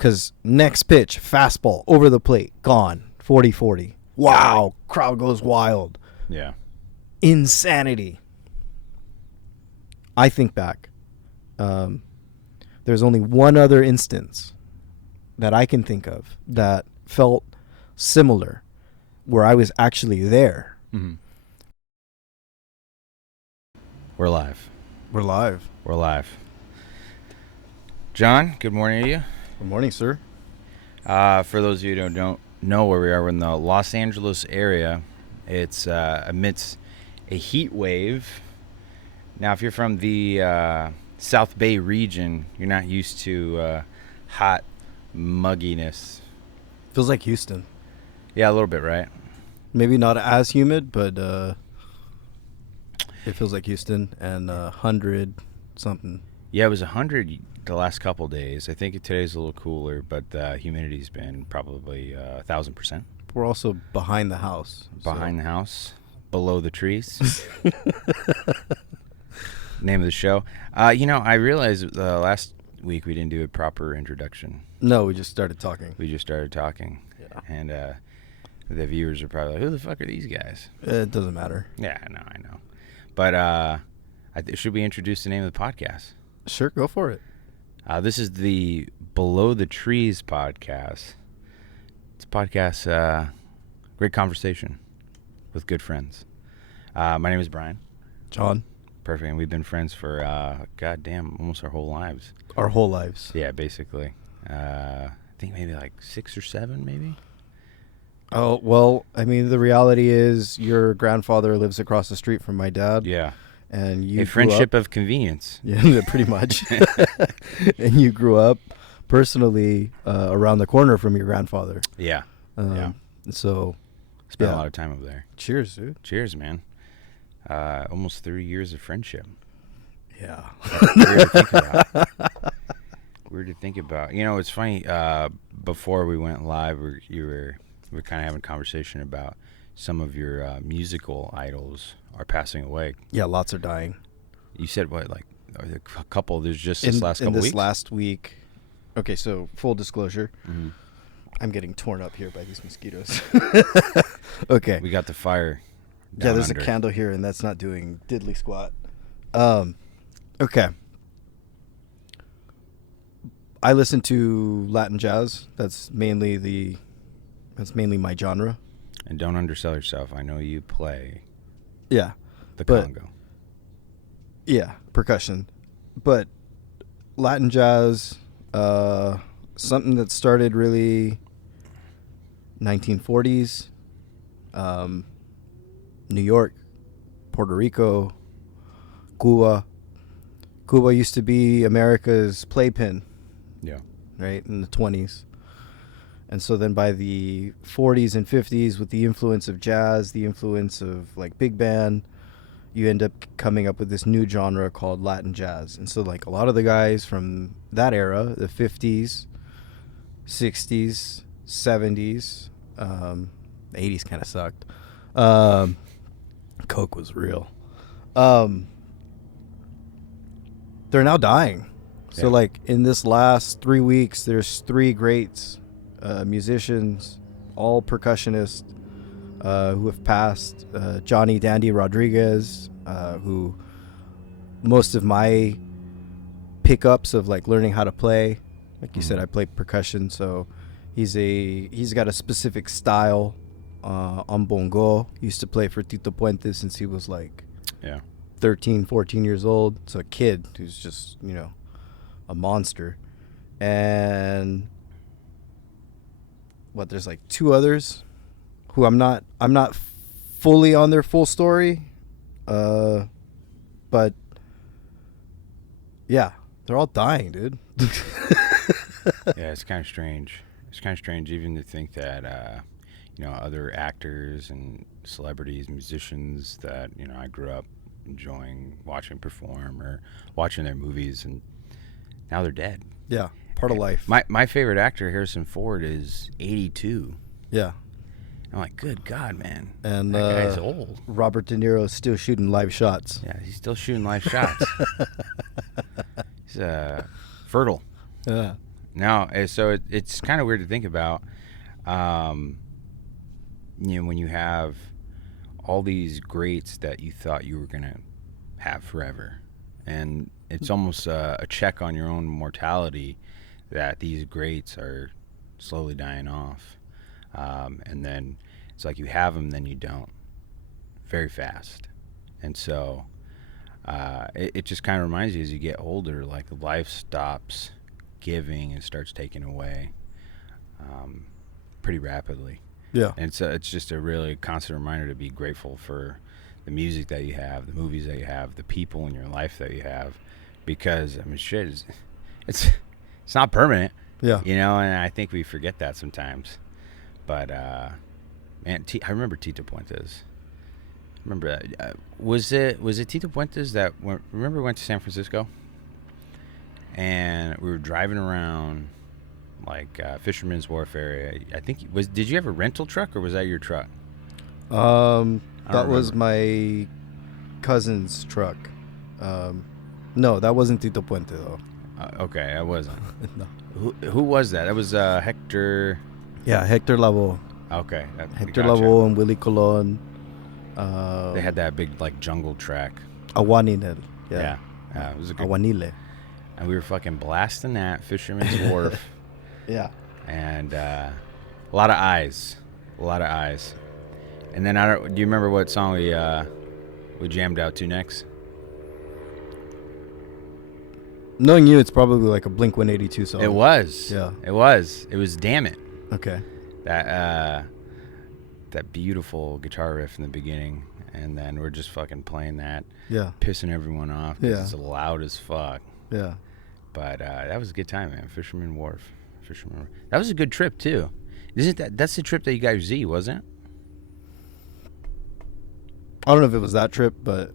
Because next pitch, fastball, over the plate, gone, 40-40. Wow, crowd goes wild. Yeah. Insanity. I think back. There's only one other instance that I can think of that felt similar, where I was actually there. Mm-hmm. We're live. We're live. We're live. John, good morning to you. Good morning, sir. For those of you who don't know where we are, we're in the Los Angeles area. It's amidst a heat wave. Now, if you're from the South Bay region, you're not used to hot mugginess. Feels like Houston. Yeah, a little bit, right? Maybe not as humid, but it feels like Houston, and 100 something. Yeah, it was 100 the last couple days. I think today's a little cooler, but the humidity's been probably 1,000%. We're also behind the house. Behind the house, below the trees. Name of the show. I realized last week we didn't do a proper introduction. No, we just started talking. Yeah. And the viewers are probably like, who the fuck are these guys? It doesn't matter. Yeah, I know. But should we introduce the name of the podcast? Sure, go for it. This is the Below the Trees podcast. It's a podcast, great conversation with good friends. My name is Brian. John. Perfect. And we've been friends for, almost our whole lives. Our whole lives. Yeah, basically. I think maybe like 6 or 7, maybe. Oh, well, I mean, the reality is your grandfather lives across the street from my dad. Yeah. And you a friendship of convenience. Yeah, pretty much. And you grew up personally around the corner from your grandfather. Yeah. So spent a lot of time over there. Cheers, dude. Cheers, man. Almost 30 years of friendship. Yeah. Weird to think about. You know, it's funny. Before we went live, we were kind of having a conversation about some of your musical idols are passing away. Yeah, lots are dying. You said what, like a couple? There's just this last couple weeks? In this last week. Okay, so full disclosure. Mm-hmm. I'm getting torn up here by these mosquitoes. Okay. We got the fire. Yeah, there's under. A candle here, and that's not doing diddly squat. Okay. I listen to Latin jazz. That's mainly my genre. And don't undersell yourself. I know you play. Yeah. The conga. Yeah, percussion. But Latin jazz, something that started really 1940s, New York, Puerto Rico, Cuba. Cuba used to be America's playpen. Yeah. Right, in the 20s. And so then by the 40s and 50s, with the influence of jazz, the influence of like big band, you end up coming up with this new genre called Latin jazz. And so like a lot of the guys from that era, the 50s, 60s, 70s, 80s kind of sucked. Coke was real. They're now dying. So like in this last 3 weeks, there's 3 greats. Musicians, all percussionists who have passed. Johnny Dandy Rodriguez, who most of my pickups of like learning how to play, like you said, I play percussion, so he's got a specific style on bongo. He used to play for Tito Puente since he was like 13, 14 years old. So a kid who's just, a monster. And there's like 2 others who I'm not fully on their full story, but yeah, they're all dying, dude. Yeah, it's kind of strange. It's kind of strange even to think that other actors and celebrities, musicians that I grew up enjoying watching perform or watching their movies, and now they're dead. Yeah. Part of life. My favorite actor, Harrison Ford, is 82. Yeah. I'm like, good God, man. And that guy's old. Robert De Niro is still shooting live shots. Yeah, he's still shooting live shots. He's fertile. Yeah. No, so it's kind of weird to think about. When you have all these greats that you thought you were gonna have forever, and it's almost a check on your own mortality that these greats are slowly dying off, and then it's like you have them, then you don't, very fast, and so it just kind of reminds you as you get older, like life stops giving and starts taking away pretty rapidly. Yeah. And it's just a really constant reminder to be grateful for the music that you have, the movies that you have, the people in your life that you have, because I mean, shit is it's not permanent. Yeah. And I think we forget that sometimes. But man, I remember Tito Puentes. Remember that? Was it Tito Puentes that we went to San Francisco, and we were driving around like Fisherman's Wharf area. I think did you have a rental truck, or was that your truck? That was my cousin's truck. No, that wasn't Tito Puente though. Okay, I wasn't. No. Who was that? That was Hector. Yeah, Hector Lavoe. Okay, Hector Lavoe and Willie Colon. They had that big like jungle track. Aguanile. Yeah. It was a good. Aguanile. And we were fucking blasting that Fisherman's Wharf. Yeah. And a lot of eyes. And then do you remember what song we jammed out to next? Knowing you, it's probably like a Blink 182 song. It was. Yeah. It was. Damn It. Okay. That beautiful guitar riff in the beginning, and then we're just fucking playing that. Yeah. Pissing everyone off because Yeah. it's loud as fuck. Yeah. But that was a good time, man. Fisherman Wharf. That was a good trip too. That's the trip that you got your Z, wasn't it? I don't know if it was that trip, but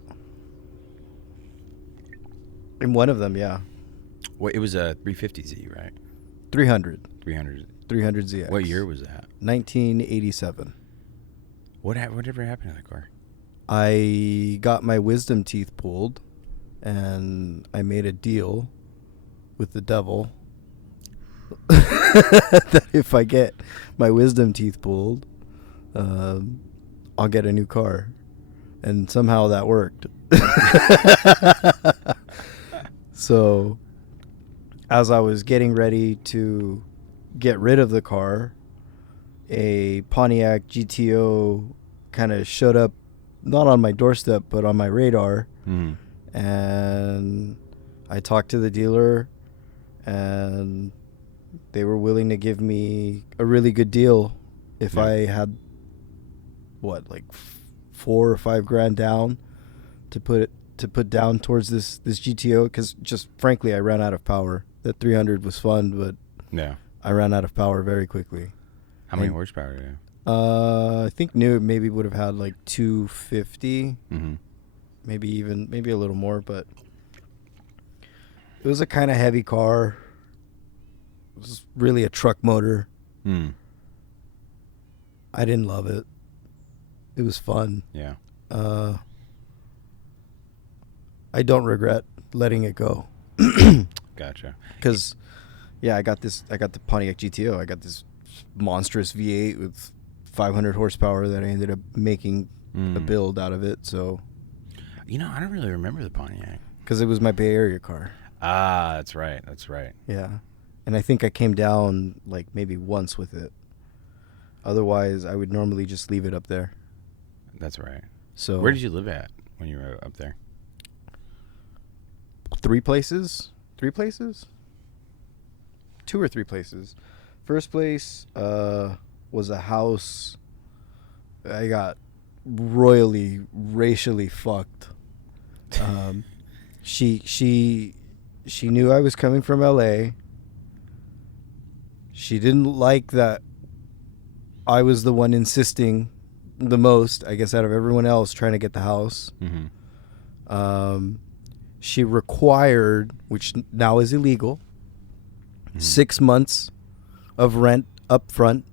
in one of them, yeah. Well, it was a 350Z, right? 300 ZX. What year was that? 1987. Whatever happened to that car? I got my wisdom teeth pulled, and I made a deal with the devil that if I get my wisdom teeth pulled, I'll get a new car. And somehow that worked. So as I was getting ready to get rid of the car, a Pontiac GTO kind of showed up, not on my doorstep, but on my radar. Mm. And I talked to the dealer, and they were willing to give me a really good deal if I had, like $4 or $5 grand down to put down towards this GTO, because just frankly I ran out of power. That 300 was fun, but yeah, I ran out of power very quickly. How many horsepower do you have? I think new maybe would have had like 250, maybe a little more, but it was a kind of heavy car. It was really a truck motor. I didn't love it. It was fun. Yeah. I don't regret letting it go. Gotcha. Because, I got the Pontiac GTO. I got this monstrous V8 with 500 horsepower that I ended up making a build out of it. So, I don't really remember the Pontiac. Because it was my Bay Area car. Ah, that's right. Yeah. And I think I came down like maybe once with it. Otherwise, I would normally just leave it up there. That's right. So, where did you live at when you were up there? 3 places? 2 or 3 places. First place was a house. I got racially fucked. She knew I was coming from LA. She didn't like that I was the one insisting the most, I guess, out of everyone else trying to get the house. She required, which now is illegal, 6 months of rent up front.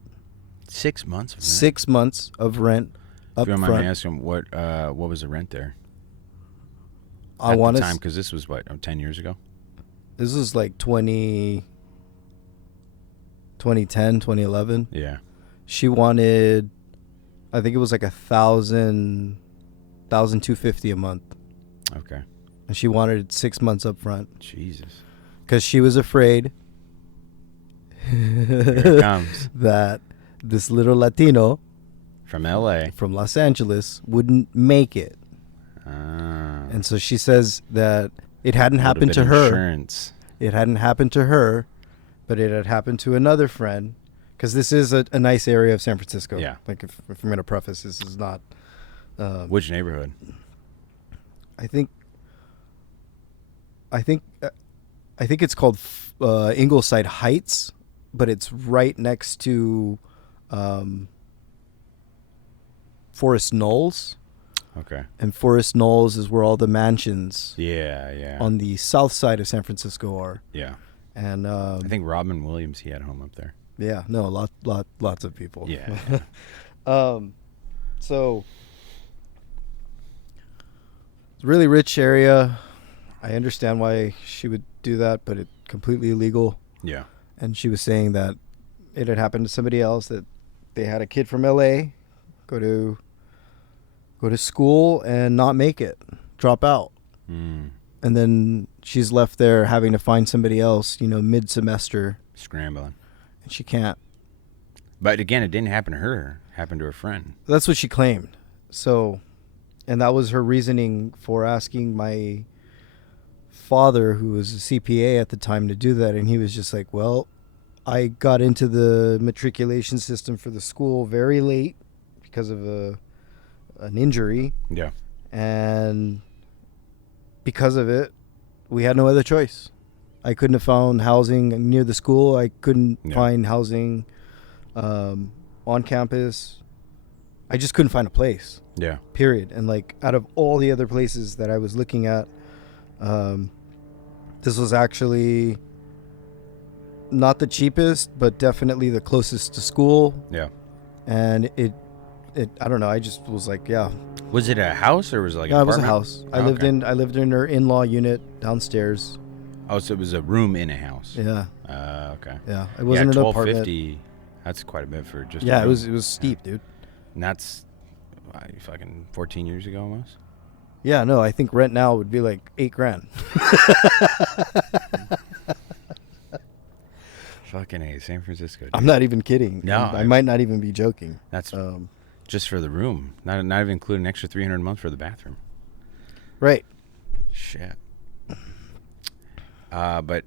6 months of rent? 6 months of rent up front. If you don't mind me asking, what was the rent there? At the time, because this was, 10 years ago? This was like 20... 2010, 2011. Yeah. She wanted, I think it was like 1,250 a month. Okay. And she wanted it 6 months up front. Jesus. Because she was afraid Here it comes. that this little Latino From LA. from Los Angeles wouldn't make it. And so she says that it hadn't happened to her. Insurance. It hadn't happened to her, but it had happened to another friend. Because this is a nice area of San Francisco. Yeah. Like if I'm going to preface, this is not. Which neighborhood? I think it's called Ingleside Heights, but it's right next to Forest Knolls. Okay. And Forest Knolls is where all the mansions Yeah. on the south side of San Francisco are. Yeah. And I think Robin Williams, he had a home up there. yeah, no, lots of people. Yeah. So it's a really rich area. I understand why she would do that, but it's completely illegal. Yeah. And she was saying that it had happened to somebody else, that they had a kid from LA go to school and not make it, drop out. And then she's left there having to find somebody else, mid-semester. Scrambling. And she can't. But again, it didn't happen to her. It happened to her friend. That's what she claimed. So, and that was her reasoning for asking my father, who was a CPA at the time, to do that. And he was just like, well, I got into the matriculation system for the school very late because of an injury. Yeah. And because of it, we had no other choice. I couldn't have found housing near the school. I couldn't find housing on campus. I just couldn't find a place. Yeah. Period. And like out of all the other places that I was looking at, this was actually not the cheapest, but definitely the closest to school. Yeah. And it I don't know. I just was like, yeah. Was it a house or was it like an No, it was apartment? a house. I lived in her in-law unit downstairs. Oh, so it was a room in a house. Yeah. Okay. Yeah. It wasn't an apartment. $1,250. That's quite a bit for just. Yeah, a it room. was steep, dude. And that's fucking 14 years ago almost. Yeah, no, I think rent now would be like $8,000. Fucking A, San Francisco. Dude. I'm not even kidding. No, I might not even be joking. That's just for the room. Not even including an extra $300 a month for the bathroom. Right. Shit. But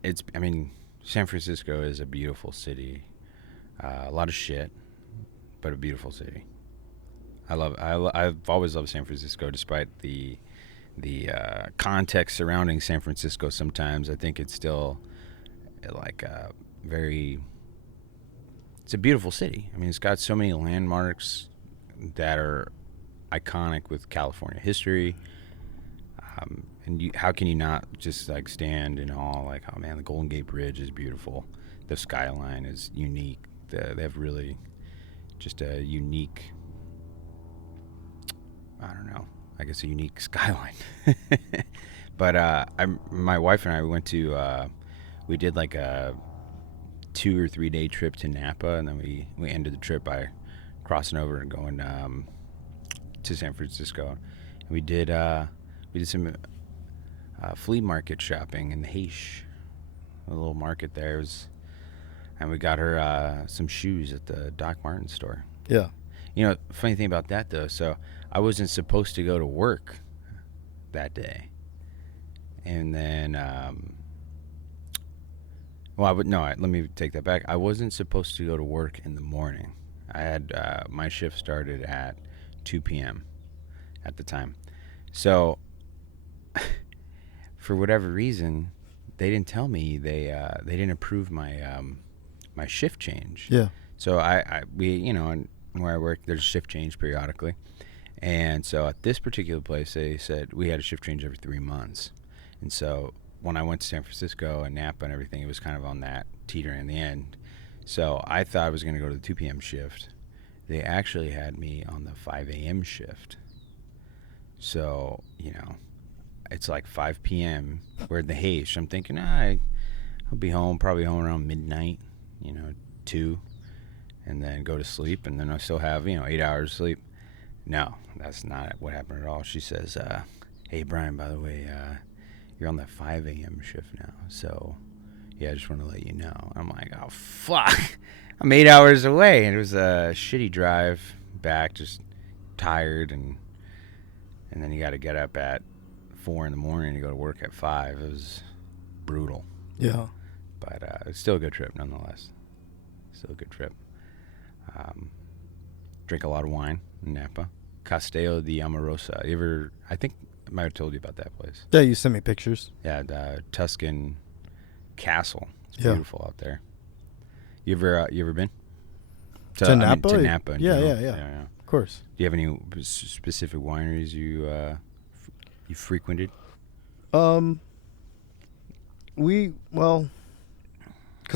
San Francisco is a beautiful city. A lot of shit, but a beautiful city. I've always loved San Francisco, despite the context surrounding San Francisco. Sometimes I think it's still it's a beautiful city. I mean, it's got so many landmarks that are iconic with California history. And how can you not just like stand in awe, like, oh man, the Golden Gate Bridge is beautiful. The skyline is unique. They have really just a unique, I don't know, I guess a unique skyline. But my wife and I we did like a 2 or 3 day trip to Napa, and then we ended the trip by crossing over and going to San Francisco. And we did some flea market shopping in the Heish, a little market there. And we got her some shoes at the Doc Martens store. Yeah. Funny thing about that though, so I wasn't supposed to go to work that day, and then let me take that back. I wasn't supposed to go to work in the morning. I had my shift started at 2 p.m. at the time. So for whatever reason, they didn't tell me they didn't approve my my shift change. Yeah. So we and where I work, there's a shift change periodically. And so at this particular place, they said we had a shift change every 3 months. And so when I went to San Francisco and Napa and everything, it was kind of on that teetering in the end. So I thought I was going to go to the 2 p.m. shift. They actually had me on the 5 a.m. shift. So, it's like 5 p.m. We're at the Heish. I'm thinking, I'll be home, probably home around midnight, 2 and then go to sleep, and then I still have, 8 hours of sleep. No, that's not what happened at all. She says, hey, Brian, by the way, you're on that 5 a.m. shift now, so yeah, I just want to let you know. I'm like, oh, fuck. I'm 8 hours away, and it was a shitty drive back, just tired, and then you got to get up at 4 in the morning to go to work at 5. It was brutal. Yeah. But it's still a good trip, nonetheless. Still a good trip. Drink a lot of wine in Napa. Castello di Amorosa. I think I might have told you about that place. Yeah, you sent me pictures. Yeah, the Tuscan castle. It's Yeah. beautiful out there. You ever been? To Napa? To Napa. in Yeah, general? yeah. Of course. Do you have any specific wineries you frequented? Because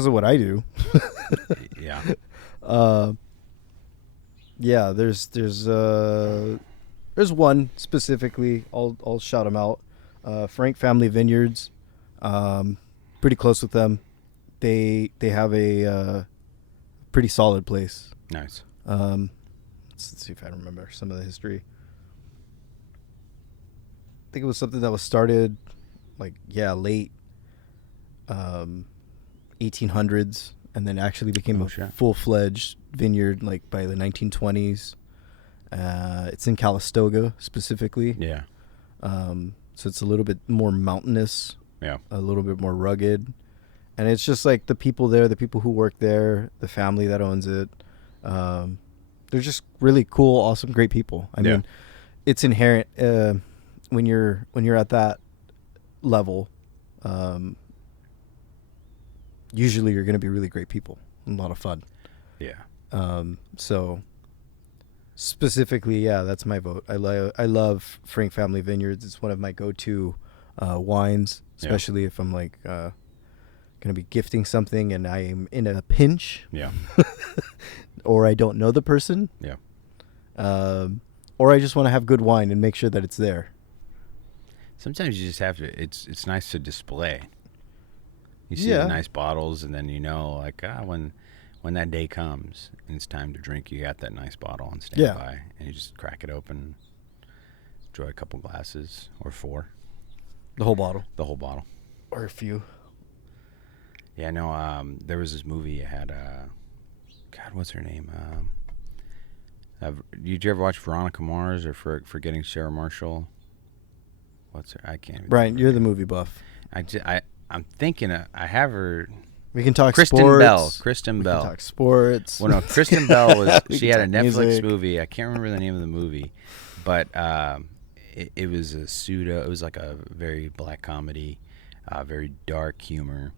of what I do. Yeah. Yeah, there's one specifically. I'll shout them out. Frank Family Vineyards. Pretty close with them. They have a pretty solid place. Nice. Let's see if I remember some of the history. I think it was something that was started late 1800s, and then actually became a full-fledged vineyard by the 1920s. It's in Calistoga specifically. Yeah. So it's a little bit more mountainous. Yeah. A little bit more rugged. And it's just like the people there, the people who work there, the family that owns it. They're just really cool, awesome, great people. I mean, it's inherent when you're at that level. Usually you're going to be really great people and a lot of fun. Yeah. So specifically, yeah, that's my vote. I love Frank Family Vineyards. It's one of my go-to wines, especially if I'm going to be gifting something and I am in a pinch. Yeah. Or I don't know the person. Yeah. Or I just want to have good wine and make sure that it's there. Sometimes you just have to. It's nice to display. You see the nice bottles, and then when that day comes and it's time to drink, you got that nice bottle on standby, and you just crack it open, enjoy a couple glasses or 4. The whole bottle. The whole bottle. Or a few. Yeah, no. There was this movie. It had God, what's her name? Did you ever watch Veronica Mars or Forgetting Sarah Marshall? What's her? I can't. Brian, you're the movie buff. I'm thinking. I have her. We can talk Kristen sports. Bell. Kristen Bell. We can talk sports. Well, no, Kristen Bell was. She had a Netflix music. movie. I can't remember the name of the movie, but it was a pseudo. It was like a very black comedy, very dark humor,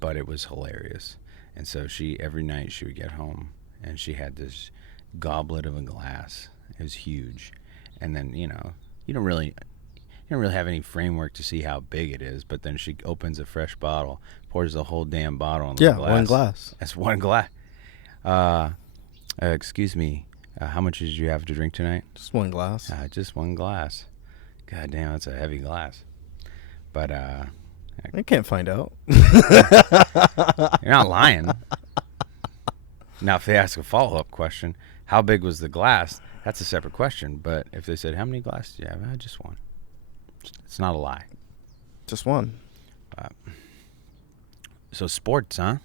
but it was hilarious. And so every night she would get home and she had this goblet of a glass. It was huge, and then you don't really have any framework to see how big it is. But then she opens a fresh bottle, pours the whole damn bottle on the glass. Yeah, one glass. That's one glass. Excuse me. How much did you have to drink tonight? Just one glass. Just one glass. God damn, that's a heavy glass. But I can't find out. you're not lying. Now, if they ask a follow-up question, how big was the glass? That's a separate question. But if they said, how many glasses do you have? Just one. It's not a lie. Just one. So sports, huh?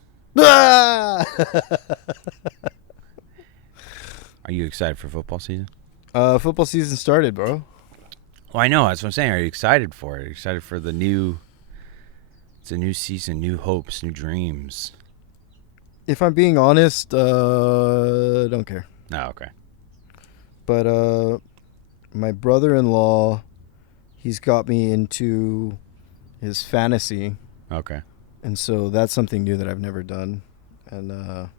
Are you excited for football season? Football season started, bro. Well, I know. That's what I'm saying. Are you excited for it? Are you excited for the new... It's a new season, new hopes, new dreams. If I'm being honest, don't care. Oh, okay. But my brother-in-law, he's got me into his fantasy. Okay. And so that's something new that I've never done. And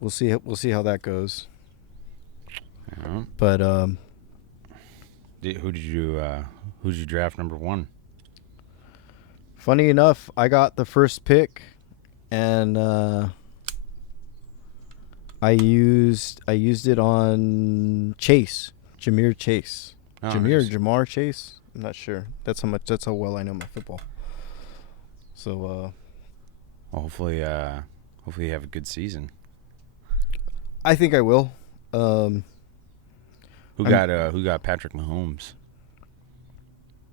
we'll see how that goes. Yeah. But who'd you draft number 1? funny enough, I got the first pick, and I used it on Chase, Jamar Chase. Oh, Jamar Chase. I'm not sure. That's how well I know my football. So Well, hopefully you have a good season. I think I will. Who got Patrick Mahomes?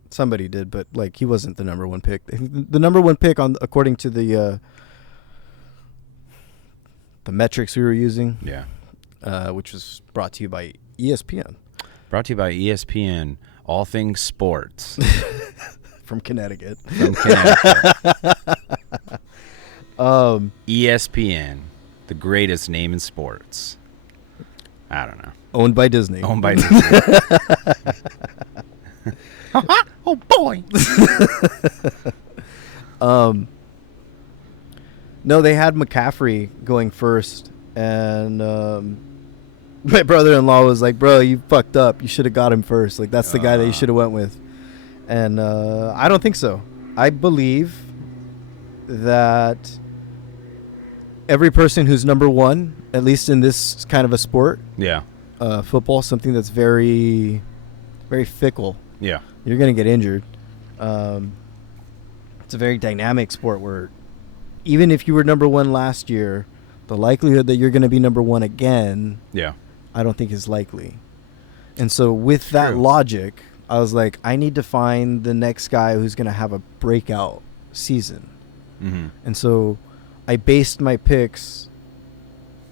Somebody did, but like he wasn't the number one pick. The number one pick according to the metrics we were using. Yeah. Which was brought to you by ESPN. Brought to you by ESPN, all things sports. From Connecticut. ESPN, the greatest name in sports. I don't know. Owned by Disney. Owned by Disney. Oh boy. No, they had McCaffrey going first, and my brother-in-law was like, "Bro, you fucked up. You should have got him first. Like that's the guy that you should have went with." And I don't think so. I believe that every person who's number one, at least in this kind of a sport, Yeah. Football, something that's very, very fickle. Yeah. You're going to get injured. It's a very dynamic sport where even if you were number one last year, the likelihood that you're going to be number one again, Yeah. I don't think is likely. And so with that True. logic, I was like, I need to find the next guy who's going to have a breakout season. Mm-hmm. And so I based my picks,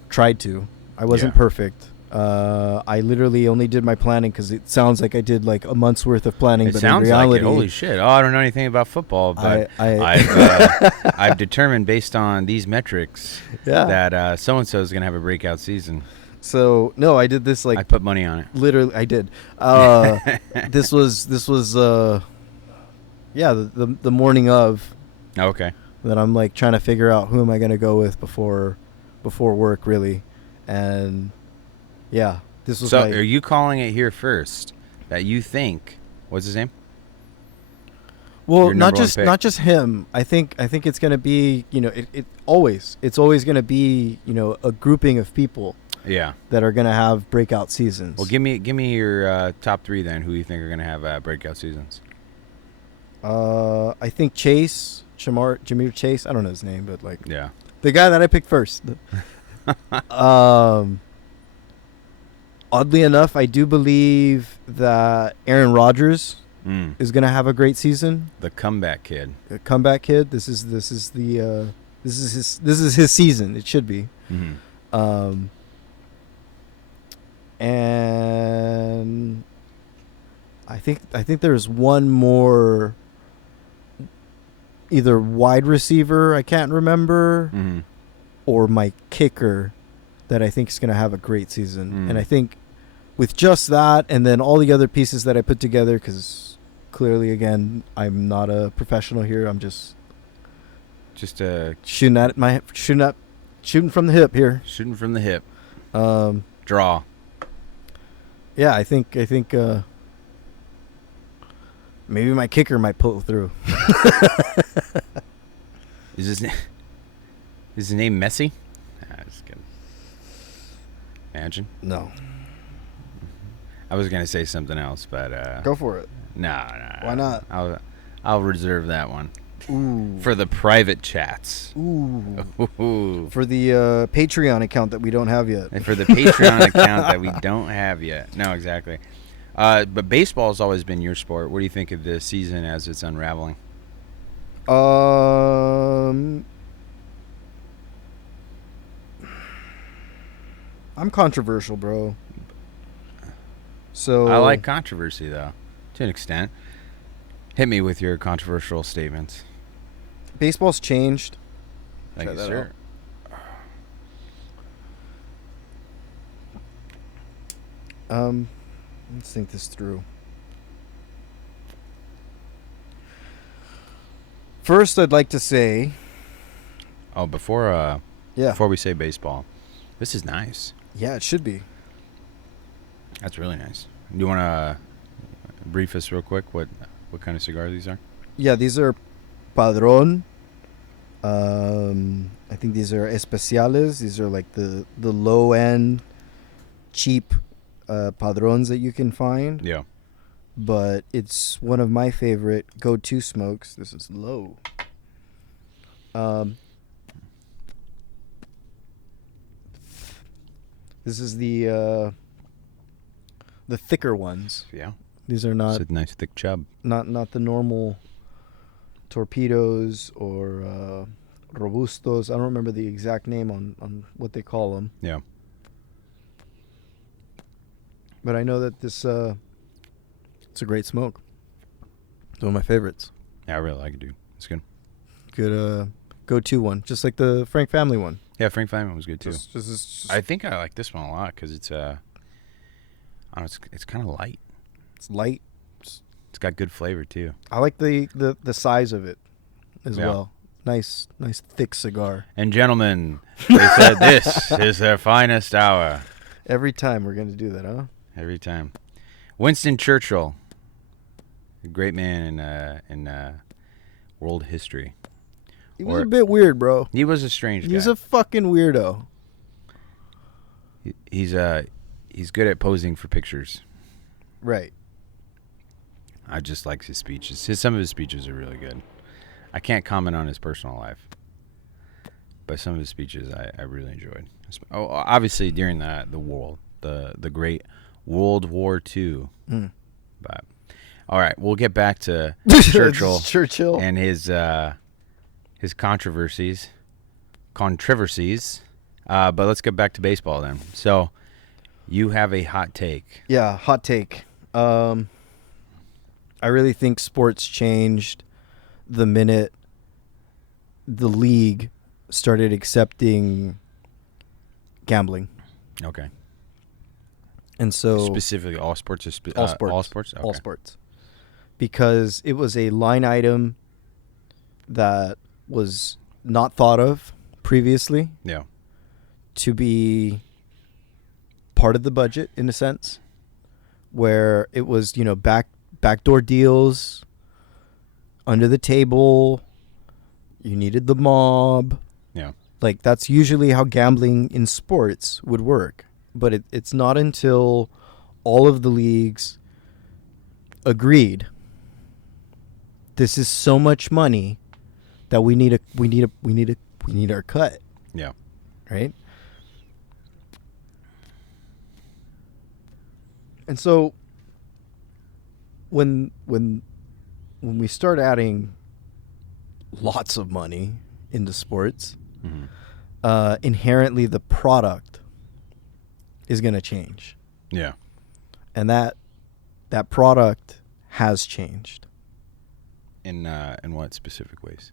tried to. I wasn't perfect. I literally only did my planning because it sounds like I did like a month's worth of planning. It but sounds in reality, like it. Holy shit. Oh, I don't know anything about football, but I I've determined based on these metrics Yeah. that so-and-so is going to have a breakout season. So, no, I did this like I put money on it. literally I did. This was the morning of Okay. that I'm like trying to figure out who am I going to go with before work really. And yeah, this was So like, are you calling it here first that you think, what's his name? well, your not number one just pick? not just him. I think it's going to be, it's always going to be, a grouping of people Yeah. that are going to have breakout seasons. Well, give me your top three then. Who you think are going to have breakout seasons? I think Jameer Chase, I don't know his name, but like Yeah. the guy that I picked first. Oddly enough, I do believe that Aaron Rodgers is going to have a great season. The comeback kid. A comeback kid. This is his season. It should be. Mm-hmm. And I think there's one more, either wide receiver, I can't remember, Mm-hmm. or my kicker that I think is going to have a great season. Mm. And I think with just that and then all the other pieces that I put together, because clearly, again, I'm not a professional here. I'm just shooting from the hip here. Shooting from the hip. Um, Draw. yeah, I think maybe my kicker might pull through. Is his name Messi? Nah, just kidding. Imagine. No, I was gonna say something else, but go for it. no. Why not? I'll reserve that one Ooh, for the private chats. ooh, Ooh. for the Patreon account that we don't have yet. And for the Patreon account that we don't have yet. No, exactly. But baseball has always been your sport. What do you think of the season as it's unraveling? I'm controversial, bro. So I like controversy, though, to an extent. Hit me with your controversial statements. baseball's changed. Thank Check you, that sir. Let's think this through. First, I'd like to say, Oh, before yeah, we say baseball, this is nice. it should be. That's really nice. Do you want to brief us real quick what kind of cigars these are? Yeah, these are Padron. I think these are especiales. These are like the low end, cheap Padrons that you can find. Yeah. But it's one of my favorite go-to smokes. This is low. This is the thicker ones. Yeah. These are not It's a nice thick chub. not the normal torpedoes or robustos. I don't remember the exact name on what they call them. Yeah. But I know that this it's a great smoke. It's one of my favorites. Yeah, I really like it, dude. It's good. Good go-to one, just like the Frank Family one. Yeah, Frank Feynman was good too. Just I think I like this one a lot because it's I don't know, it's kind of light. it's light. It's got good flavor too. I like the size of it as Yeah. well. Nice thick cigar. And gentlemen, they said this is their finest hour. Every time we're gonna do that, huh? Every time. Winston Churchill, a great man in world history. He was a bit weird, bro. He was a strange guy. He's a fucking weirdo. He's good at posing for pictures. Right. I just like his speeches. Some of his speeches are really good. I can't comment on his personal life, but some of his speeches I really enjoyed. Oh, obviously during the great World War II. Mm. But all right, we'll get back to Churchill and his controversies. But let's get back to baseball then. So you have a hot take. Yeah, hot take. I really think sports changed the minute the league started accepting gambling. Okay. And so Specifically all sports? all sports. All sports? Okay. All sports. Because it was a line item that was not thought of previously Yeah. to be part of the budget in a sense, where it was, backdoor deals, under the table, you needed the mob. Yeah. Like, that's usually how gambling in sports would work. But it's not until all of the leagues agreed, this is so much money that we need our cut, Yeah. right? And so when we start adding lots of money into sports, Mm-hmm. Inherently the product is going to change. Yeah. And that product has changed. In what specific ways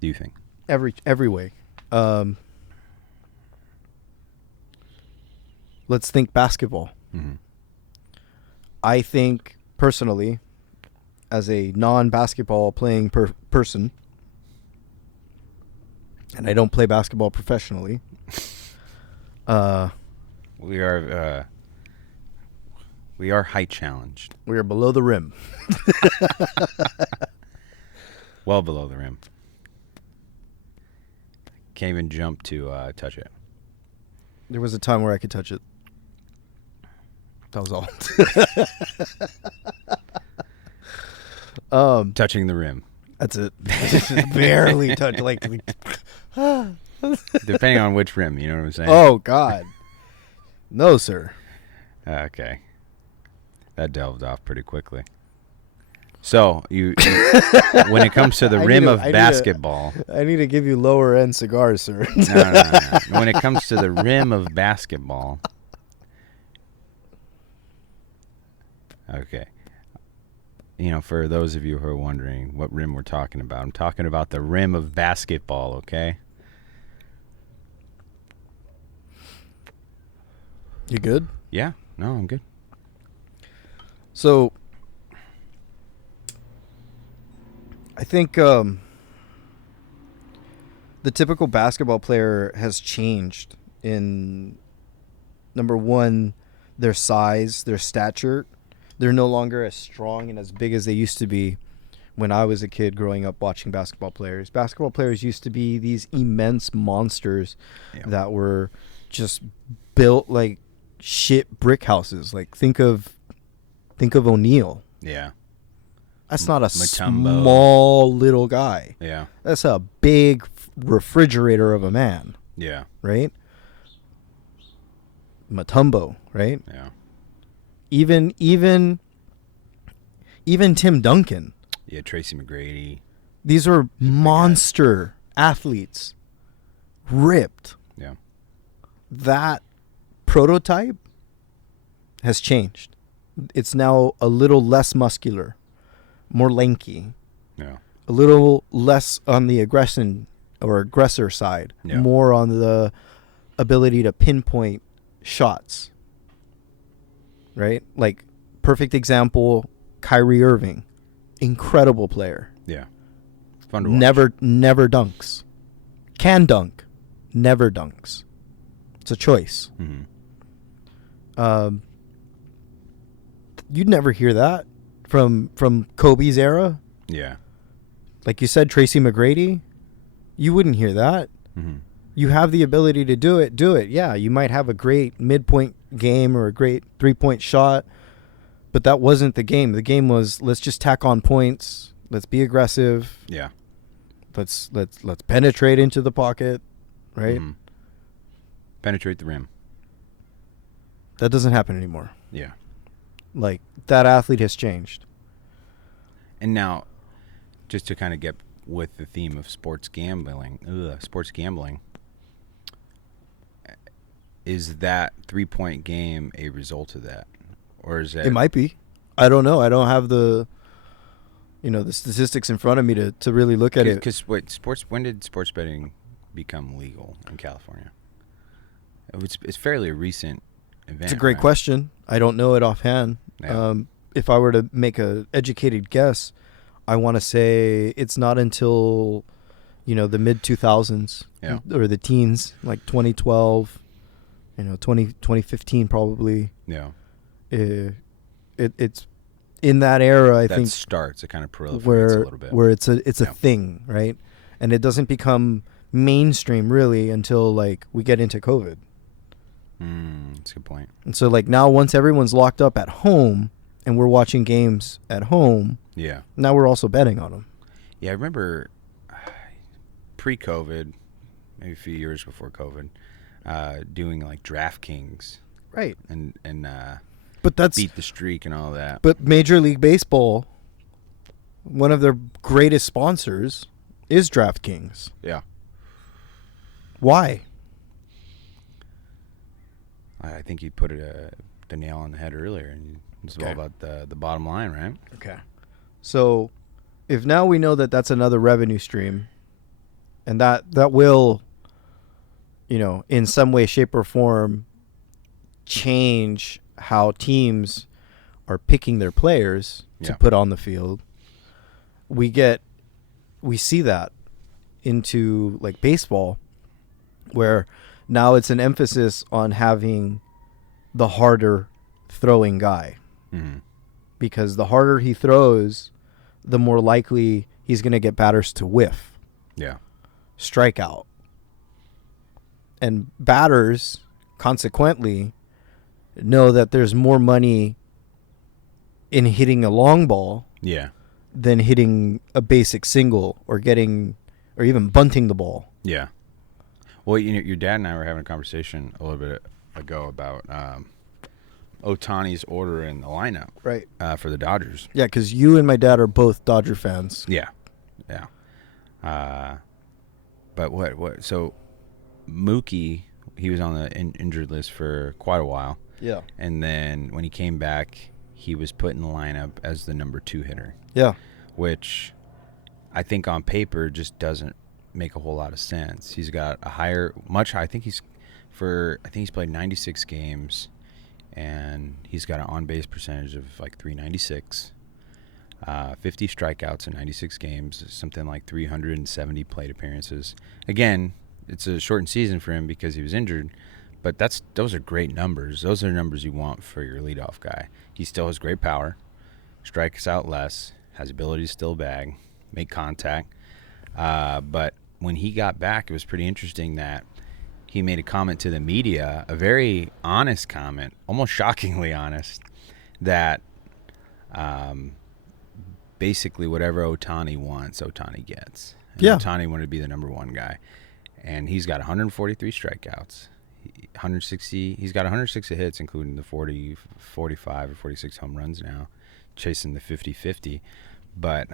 do you think? Every way. Let's think basketball. Mm-hmm. I think personally, as a non-basketball playing person, and I don't play basketball professionally, We are height challenged. we are below the rim. Well below the rim. Can't even jump to touch it. There was a time where I could touch it. That was all. Touching the rim. That's it. Barely touch. Like Depending on which rim, you know what I'm saying? oh God, no, sir. Okay. That delved off pretty quickly. So, you when it comes to the rim of basketball... I need to give you lower end cigars, sir. No. When it comes to the rim of basketball... Okay. For those of you who are wondering what rim we're talking about, I'm talking about the rim of basketball, okay? You good? Yeah. No, I'm good. So, I think the typical basketball player has changed in, number one, their size, their stature. They're no longer as strong and as big as they used to be when I was a kid growing up watching basketball players. Basketball players used to be these immense monsters that were just built like shit brick houses. Like, think of O'Neal. Yeah. That's not a Mutombo. small little guy. Yeah. That's a big refrigerator of a man, Yeah. right? Mutombo, right? Yeah. Even Tim Duncan. Yeah, Tracy McGrady. These are monster athletes, ripped. Yeah. That prototype has changed. It's now a little less muscular, more lanky, Yeah. a little less on the aggressor side, Yeah. more on the ability to pinpoint shots. Right? Like, perfect example, Kyrie Irving. Incredible player. Yeah. Fun to watch. Never dunks. Can dunk. Never dunks. It's a choice. Mm-hmm. You'd never hear that from Kobe's era. Yeah. Like you said, Tracy McGrady. You wouldn't hear that. Mm-hmm. You have the ability to do it. Yeah, you might have a great midpoint game or a great 3-point shot, but that wasn't the game. The game was, let's just tack on points. Let's be aggressive. Yeah. Let's penetrate into the pocket, right? Mm-hmm. Penetrate the rim. That doesn't happen anymore. Yeah. Like, that athlete has changed. And now, just to kind of get with the theme of sports gambling, is that 3-point game a result of that? Or is that... It might be. I don't know. I don't have the statistics in front of me to really look at it. Because when did sports betting become legal in California? It's fairly a recent event. It's a great right? question. I don't know it offhand. Yeah. If I were to make a educated guess, I want to say it's not until, the mid 2000s or the teens, like 2012, 2015 probably. Yeah. It's in that era. I think starts. It kind of proliferates a little bit. Where it's a thing, right? And it doesn't become mainstream really until like we get into COVID. That's a good point. And so like now once everyone's locked up at home and we're watching games at home, yeah. Now we're also betting on them. Yeah, I remember pre-COVID, maybe a few years before COVID, doing like DraftKings. Right. And but that's beat the streak and all that. But Major League Baseball, one of their greatest sponsors is DraftKings. Yeah. Why? I think you put the nail on the head earlier, and it's all about the bottom line, right? Okay. So, if now we know that that's another revenue stream, and that will, in some way, shape, or form, change how teams are picking their players to put on the field, we see that into like baseball, where now it's an emphasis on having the harder throwing guy. Mm-hmm. Because the harder he throws, the more likely he's going to get batters to whiff. Yeah. Strike out. And batters, consequently, know that there's more money in hitting a long ball than hitting a basic single or even bunting the ball. Yeah. Well, your dad and I were having a conversation a little bit ago about Ohtani's order in the lineup, right? For the Dodgers. Yeah, because you and my dad are both Dodger fans. Yeah. But what? So Mookie, he was on the injured list for quite a while. Yeah. And then when he came back, he was put in the lineup as the number 2 hitter. Yeah. Which I think on paper just doesn't make a whole lot of sense. He's got a I think he's played 96 games, and he's got an on-base percentage of like 396, 50 strikeouts in 96 games, something like 370 plate appearances. Again, it's a shortened season for him because he was injured, but those are great numbers. Those are numbers you want for your leadoff guy. He still has great power, strikes out less, has ability to still bag, make contact. But when he got back, it was pretty interesting that he made a comment to the media, a very honest comment, almost shockingly honest, that basically whatever Ohtani wants, Ohtani gets. And Ohtani wanted to be the number 1 guy. And he's got 143 strikeouts. 160. He's got 160 hits, including the 40, 45 or 46 home runs now, chasing the 50-50. But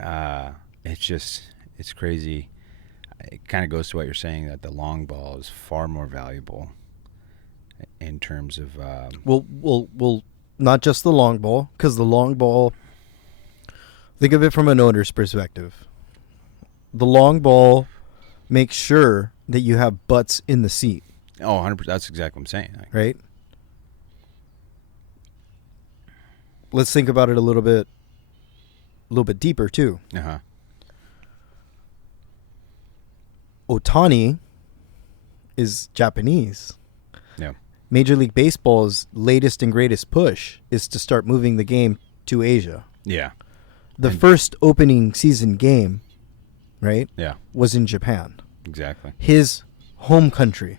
it's crazy. It kind of goes to what you're saying, that the long ball is far more valuable in terms of. Well, not just the long ball, because the long ball. Think of it from an owner's perspective. The long ball makes sure that you have butts in the seat. Oh, 100%. That's exactly what I'm saying. Right? Let's think about it a little bit deeper, too. Uh-huh. Ohtani is Japanese. Yeah. Major League Baseball's latest and greatest push is to start moving the game to Asia. Yeah. The first opening season game, right? Yeah. Was in Japan. Exactly. His home country.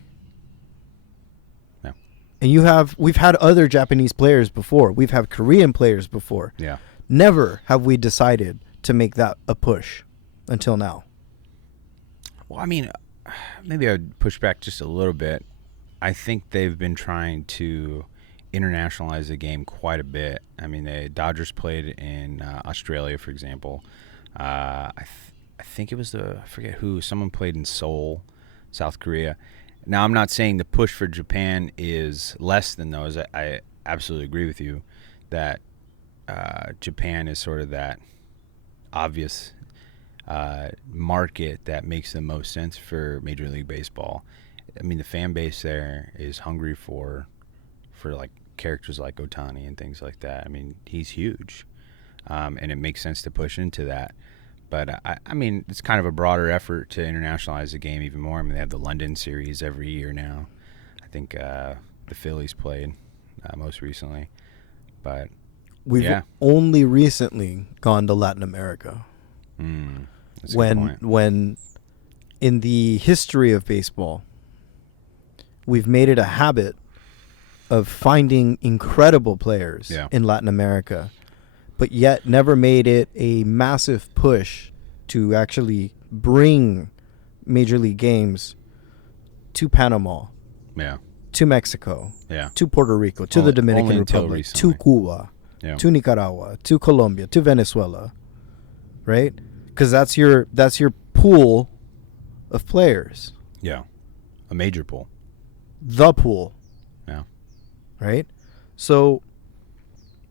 Yeah. And we've had other Japanese players before. We've had Korean players before. Yeah. Never have we decided to make that a push until now. Well, I mean, maybe I would push back just a little bit. I think they've been trying to internationalize the game quite a bit. I mean, the Dodgers played in Australia, for example. I think it was I forget who. Someone played in Seoul, South Korea. Now, I'm not saying the push for Japan is less than those. I absolutely agree with you that Japan is sort of that obvious market that makes the most sense for Major League Baseball. I mean, the fan base there is hungry for like characters like Ohtani and things like that. I mean, he's huge, and it makes sense to push into that. But I mean, it's kind of a broader effort to internationalize the game even more. I mean, they have the London series every year now. I think the Phillies played most recently, but we've only recently gone to Latin America. That's a good point. When in the history of baseball, we've made it a habit of finding incredible players in Latin America, but yet never made it a massive push to actually bring Major League games to Panama, to Mexico, to Puerto Rico, to the Dominican Republic, to Cuba, to Nicaragua, to Colombia, to Venezuela, right? Because that's your pool of players. Yeah, a major pool. The pool. Yeah. Right? So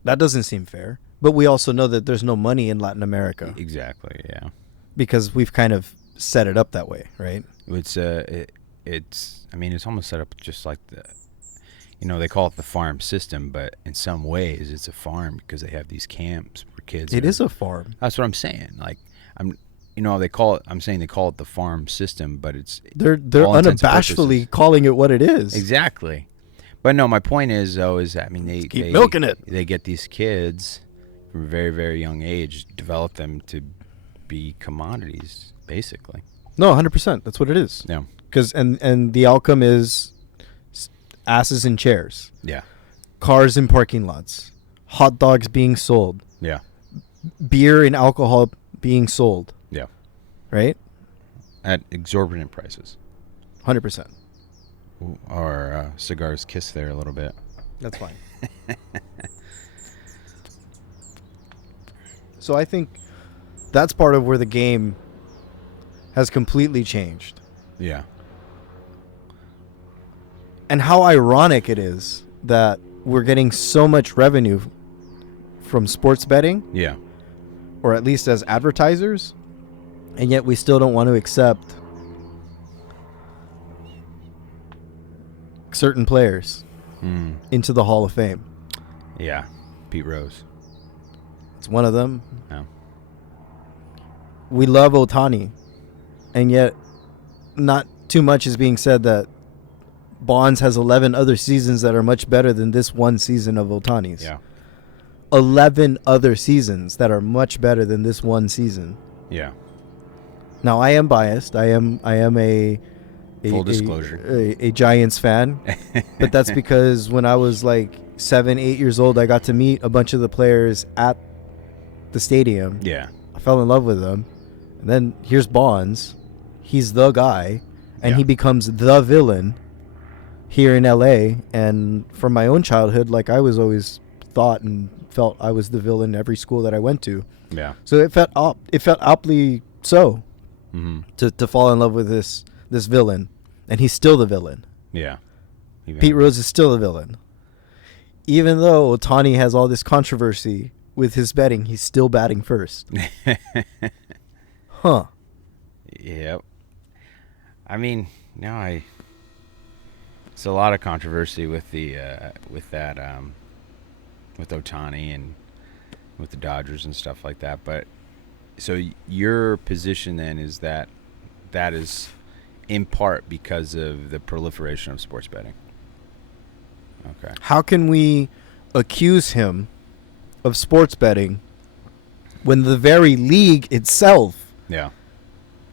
that doesn't seem fair. But we also know that there's no money in Latin America. Exactly, yeah. Because we've kind of set it up that way, right? It's almost set up just like they call it the farm system, but in some ways it's a farm because they have these camps where kids It is a farm. That's what I'm saying. Like I'm saying they call it the farm system, but it's they're unabashedly calling it what it is. Exactly. But no, my point is that they keep milking it. They get these kids from a very, very young age, develop them to be commodities, basically. No, 100%. That's what it is. Yeah. Because and the outcome is asses in chairs. Yeah. Cars in parking lots. Hot dogs being sold. Yeah. Beer and alcohol being sold. Yeah. Right? At exorbitant prices. 100%. Our cigars kiss there a little bit. That's fine. So I think that's part of where the game has completely changed. Yeah. And how ironic it is that we're getting so much revenue from sports betting. Yeah. Or at least as advertisers. And yet we still don't want to accept certain players into the Hall of Fame. Yeah. Pete Rose. It's one of them. Yeah. We love Ohtani. And yet not too much is being said that Bonds has 11 other seasons that are much better than this one season of Ohtani's. Yeah. 11 other seasons that are much better than this one season. Yeah. Now I am biased. I am a full disclosure, a Giants fan, but that's because when I was like 7-8 years old, I got to meet a bunch of the players at the stadium. Yeah. I fell in love with them. And then here's Bonds. He's the guy, and he becomes the villain here in LA, and from my own childhood, like I was always thought and felt I was the villain every school that I went to. Yeah. So it felt aptly so Mm-hmm. to fall in love with this villain, and he's still the villain. Yeah. Pete Rose is still the villain. Even though Ohtani has all this controversy with his betting, he's still batting first. Huh. Yep. I mean, it's a lot of controversy with with Ohtani and with the Dodgers and stuff like that. But so your position then is that is in part because of the proliferation of sports betting. Okay. How can we accuse him of sports betting when the very league itself Yeah.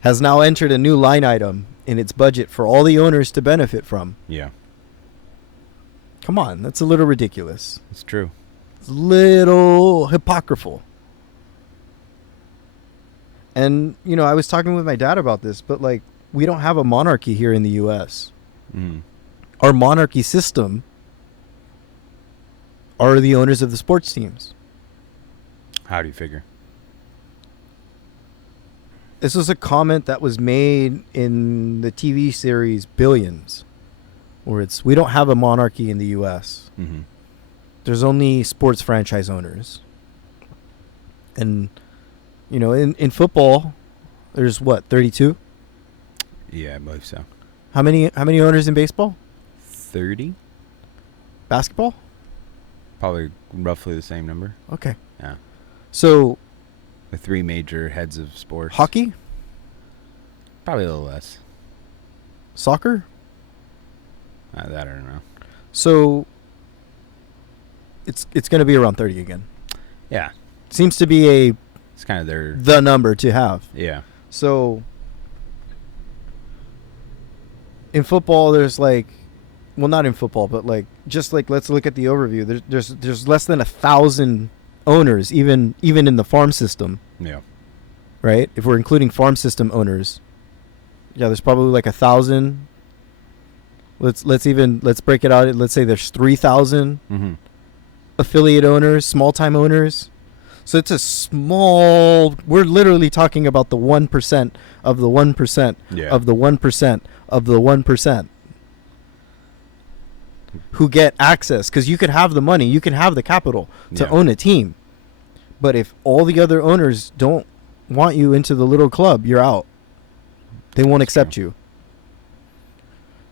has now entered a new line item in its budget for all the owners to benefit from? Yeah. Come on, that's a little ridiculous. It's true. It's a little hypocritical. And, you know, I was talking with my dad about this, but, like, we don't have a monarchy here in the U.S. Mm. Our monarchy system are the owners of the sports teams. How do you figure? This was a comment that was made in the TV series Billions, where it's, we don't have a monarchy in the U.S. Mm-hmm. There's only sports franchise owners. And, you know, in football, there's what, 32? Yeah, I believe so. How many owners in baseball? 30? Basketball? Probably roughly the same number. Okay. Yeah. So, The 3 major heads of sports. hockey? Probably a little less. Soccer? That I don't know. So, it's going to be around 30 again. Yeah. Seems to be It's kind of the number to have. Yeah. So, in football, there's like, well, not in football, but like, just like, let's look at the overview. There's less than 1,000 owners, even in the farm system, Yeah. right? If we're including farm system owners, yeah, there's probably like 1,000. Let's break it out. Let's say there's 3,000 Mm-hmm. affiliate owners, small time owners. So it's a small. We're literally talking about the 1% of the 1% Yeah. of the 1% of the 1% who get access, because you could have the money, you can have the capital to Yeah. own a team, but if all the other owners don't want you into the little club, you're out. They won't accept you.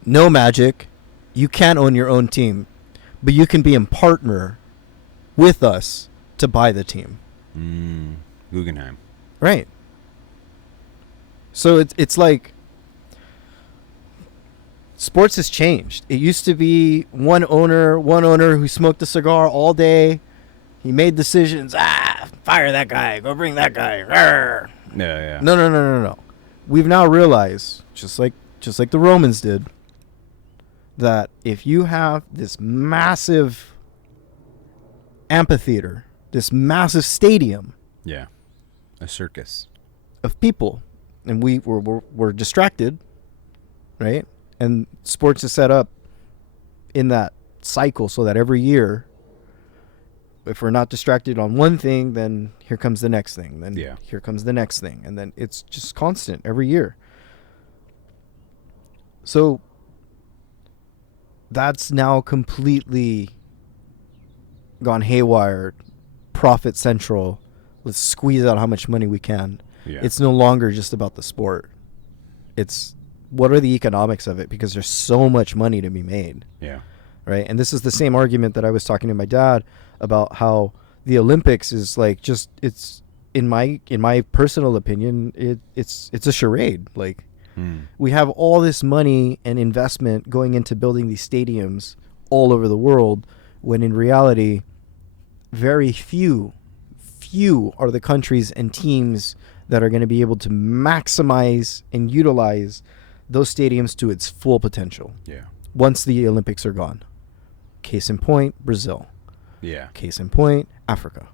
No Magic, you can't own your own team, but you can be in partner with us to buy the team. Guggenheim. Right. So it's like sports has changed. It used to be one owner who smoked a cigar all day. He made decisions. Fire that guy. Go bring that guy. Rawr. Yeah. No. We've now realized, just like the Romans did, that if you have this massive amphitheater, this massive stadium Yeah. A circus. of people, and we're distracted, right? And sports is set up in that cycle so that every year, if we're not distracted on one thing, then here comes the next thing. Then here comes the next thing. And then it's just constant every year. So that's now completely gone haywire. Profit central. Let's squeeze out how much money we can. Yeah. It's no longer just about the sport. It's what are the economics of it, because there's so much money to be made. Yeah. Right? And this is the same argument that I was talking to my dad about, how the Olympics is like, just, it's in my personal opinion, it's a charade. Like, we have all this money and investment going into building these stadiums all over the world, when in reality, very few are the countries and teams that are going to be able to maximize and utilize those stadiums to its full potential. Yeah. Once the Olympics are gone. Case in point, Brazil. Yeah. Case in point, Africa.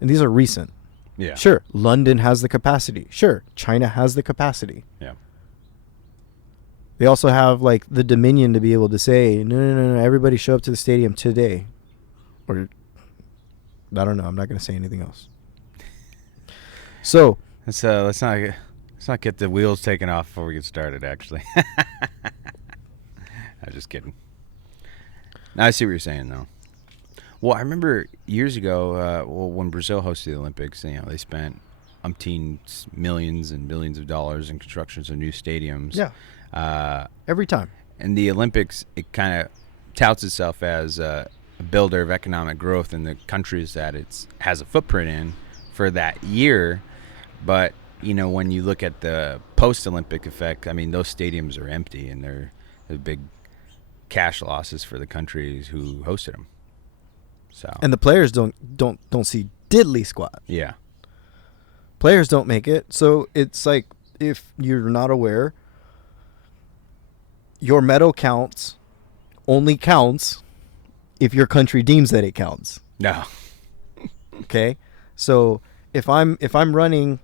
And these are recent. Yeah. Sure, London has the capacity. Sure, China has the capacity. Yeah. They also have like the dominion to be able to say, no, everybody show up to the stadium today. Or, I don't know. I'm not going to say anything else. So let's not get the wheels taken off before we get started. Actually, I was just kidding. Now I see what you're saying, though. Well, I remember years ago, when Brazil hosted the Olympics, they spent umpteen millions and billions of dollars in constructions of new stadiums. Yeah. Every time. And the Olympics, it kind of touts itself as a builder of economic growth in the countries that it has a footprint in for that year. But, when you look at the post-Olympic effect, I mean, those stadiums are empty, and they're big cash losses for the countries who hosted them. So. And the players don't see diddly squat. Yeah. Players don't make it. So it's like, if you're not aware, your medal only counts if your country deems that it counts. No. Okay? So if I'm running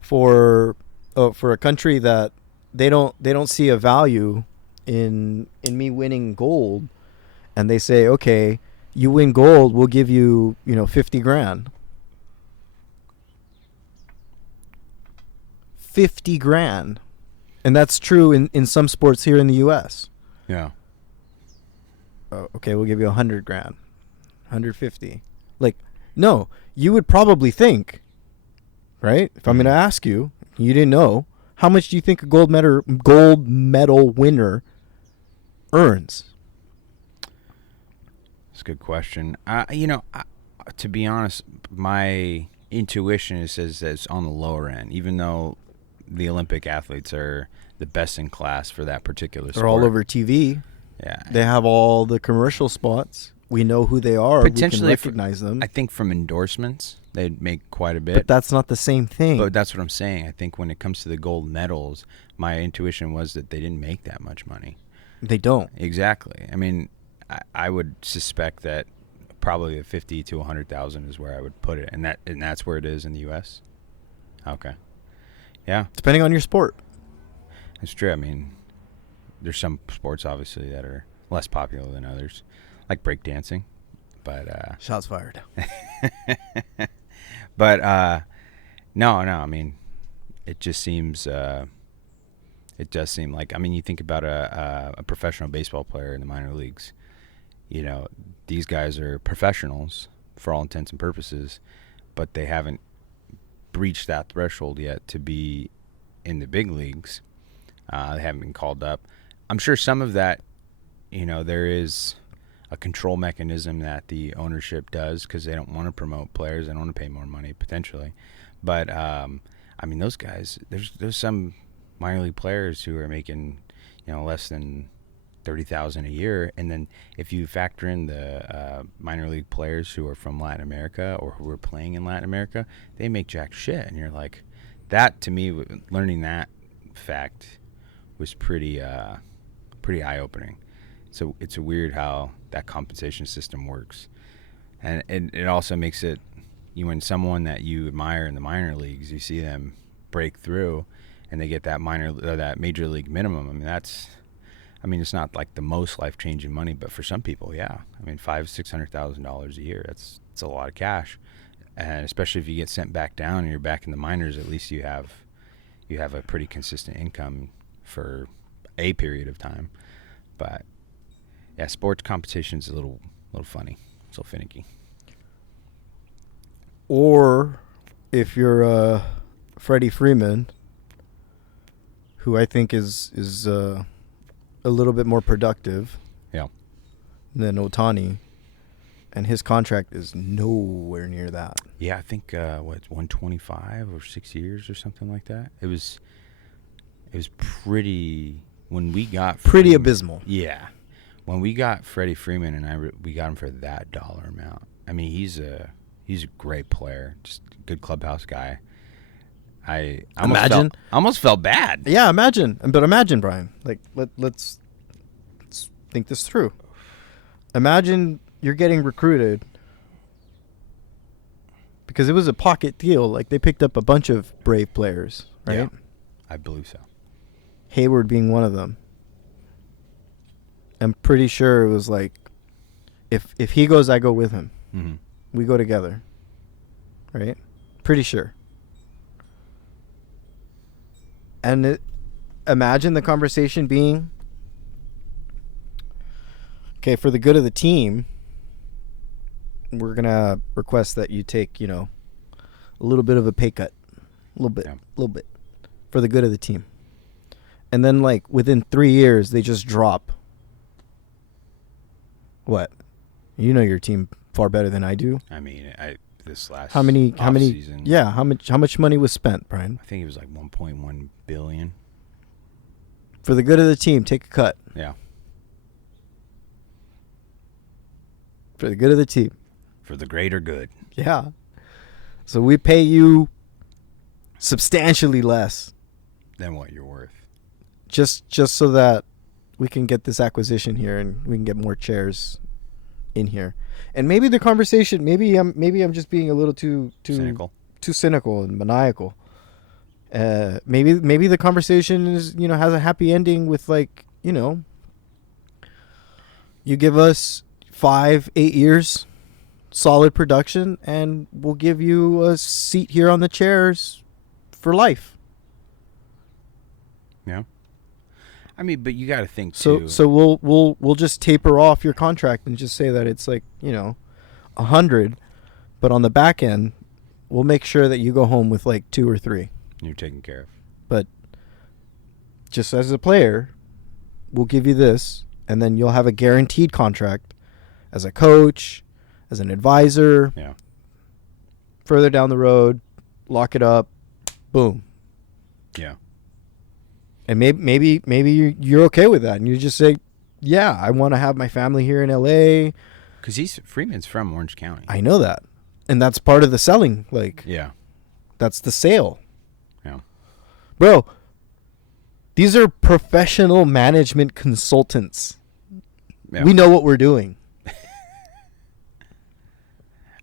for a country that they don't see a value in me winning gold, and they say, okay, you win gold, we'll give you, $50,000. $50,000. And that's true in some sports here in the U.S. Yeah. Okay, we'll give you $100,000, $150,000. Like, no, you would probably think, right? If I'm going to ask you, you didn't know, how much do you think a gold medal winner earns? That's a good question. To be honest, my intuition says that it's on the lower end, even though the Olympic athletes are the best in class for that particular sport. They're all over TV. Yeah. They have all the commercial spots. We know who they are. Potentially, we can recognize them. I think from endorsements, they'd make quite a bit. But that's not the same thing. But that's what I'm saying. I think when it comes to the gold medals, my intuition was that they didn't make that much money. They don't. Exactly. I mean, I would suspect that probably a 50 to 100,000 is where I would put it, and that's where it is in the U.S. Okay. Yeah. Depending on your sport. It's true. I mean, there's some sports obviously that are less popular than others, like breakdancing. But shots fired. But no. I mean, it just seems. It does seem like. I mean, you think about a professional baseball player in the minor leagues. These guys are professionals for all intents and purposes, but they haven't breached that threshold yet to be in the big leagues. They haven't been called up. I'm sure some of that, there is a control mechanism that the ownership does because they don't want to promote players. They don't want to pay more money potentially. But, I mean, those guys, there's some minor league players who are making, less than $30,000 a year. And then if you factor in the minor league players who are from Latin America or who are playing in Latin America, they make jack shit. And you're like, that to me, learning that fact was pretty eye-opening. So it's a weird how that compensation system works. And it also makes it, when someone that you admire in the minor leagues, you see them break through and they get that that major league minimum. I mean, it's not like the most life-changing money, but for some people, yeah. I mean, $500,000-$600,000 a year, that's a lot of cash. And especially if you get sent back down and you're back in the minors, at least you have a pretty consistent income for a period of time. But yeah, sports competition's a little funny. It's a little finicky. Or if you're Freddie Freeman, who I think is a little bit more productive, yeah, than Ohtani, and his contract is nowhere near that. Yeah, I think 125 or 6 years or something like that. It was pretty when we got pretty Freeman, abysmal. Yeah, when we got Freddie Freeman and we got him for that dollar amount. I mean, he's a great player, just a good clubhouse guy. I almost felt bad. Yeah, imagine, Brian. Like let's think this through. Imagine you're getting recruited because it was a pocket deal. Like they picked up a bunch of Brave players, right? Yeah, I believe so. Hayward being one of them. I'm pretty sure it was like, if he goes, I go with him. Mm-hmm. We go together. Right? Pretty sure. And imagine the conversation being, okay, for the good of the team, we're going to request that you take, a little bit of a pay cut. A little bit. For the good of the team. And then, like, within 3 years, they just drop. What? You know your team far better than I do. I mean, this last how many season, yeah, how much money was spent, Brian? I think it was like 1.1 billion. For the good of the team, take a cut. Yeah. For the good of the team. For the greater good. Yeah. So we pay you substantially less than what you're worth. Just so that we can get this acquisition here and we can get more chairs in here. And maybe the conversation, maybe I'm just being a little too cynical and maniacal. Maybe the conversation is, has a happy ending with, like, you give us 5-8 years solid production and we'll give you a seat here on the chairs for life. Yeah. I mean, but you got to think too. So we'll just taper off your contract and just say that it's like, 100, but on the back end, we'll make sure that you go home with like 2 or 3. You're taken care of. But just as a player, we'll give you this, and then you'll have a guaranteed contract as a coach, as an advisor. Yeah. Further down the road, lock it up, boom. Yeah. And maybe you're okay with that, and you just say, "Yeah, I want to have my family here in L.A." Because Freeman's from Orange County. I know that, and that's part of the selling. Like, yeah, that's the sale. Yeah, bro. These are professional management consultants. Yeah. We know what we're doing.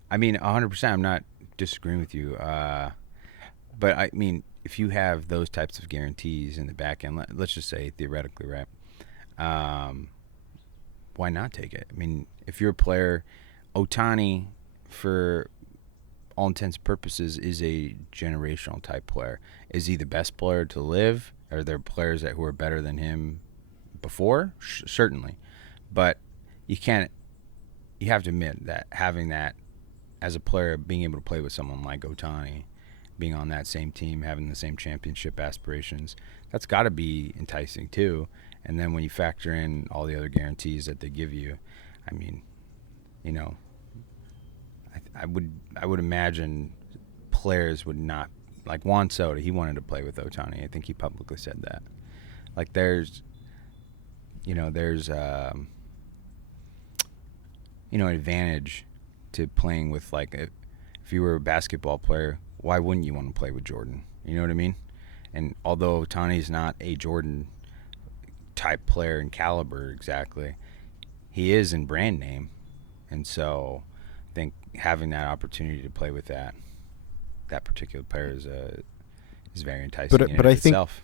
I mean, 100%. I'm not disagreeing with you, but I mean, if you have those types of guarantees in the back end, let's just say theoretically, right? Why not take it? I mean, if you're a player, Ohtani, for all intents and purposes, is a generational type player. Is he the best player to live? Are there players who are better than him before? Certainly. But you have to admit that having that as a player, being able to play with someone like Ohtani, being on that same team, having the same championship aspirations, that's got to be enticing too. And then when you factor in all the other guarantees that they give you, I mean, I would imagine players would not, like Juan Soto, he wanted to play with Ohtani. I think he publicly said that. Like there's an advantage to playing with, like, if you were a basketball player, why wouldn't you want to play with Jordan? You know what I mean? And although Ohtani's not a Jordan type player in caliber exactly, he is in brand name. And so I think having that opportunity to play with that particular player is very enticing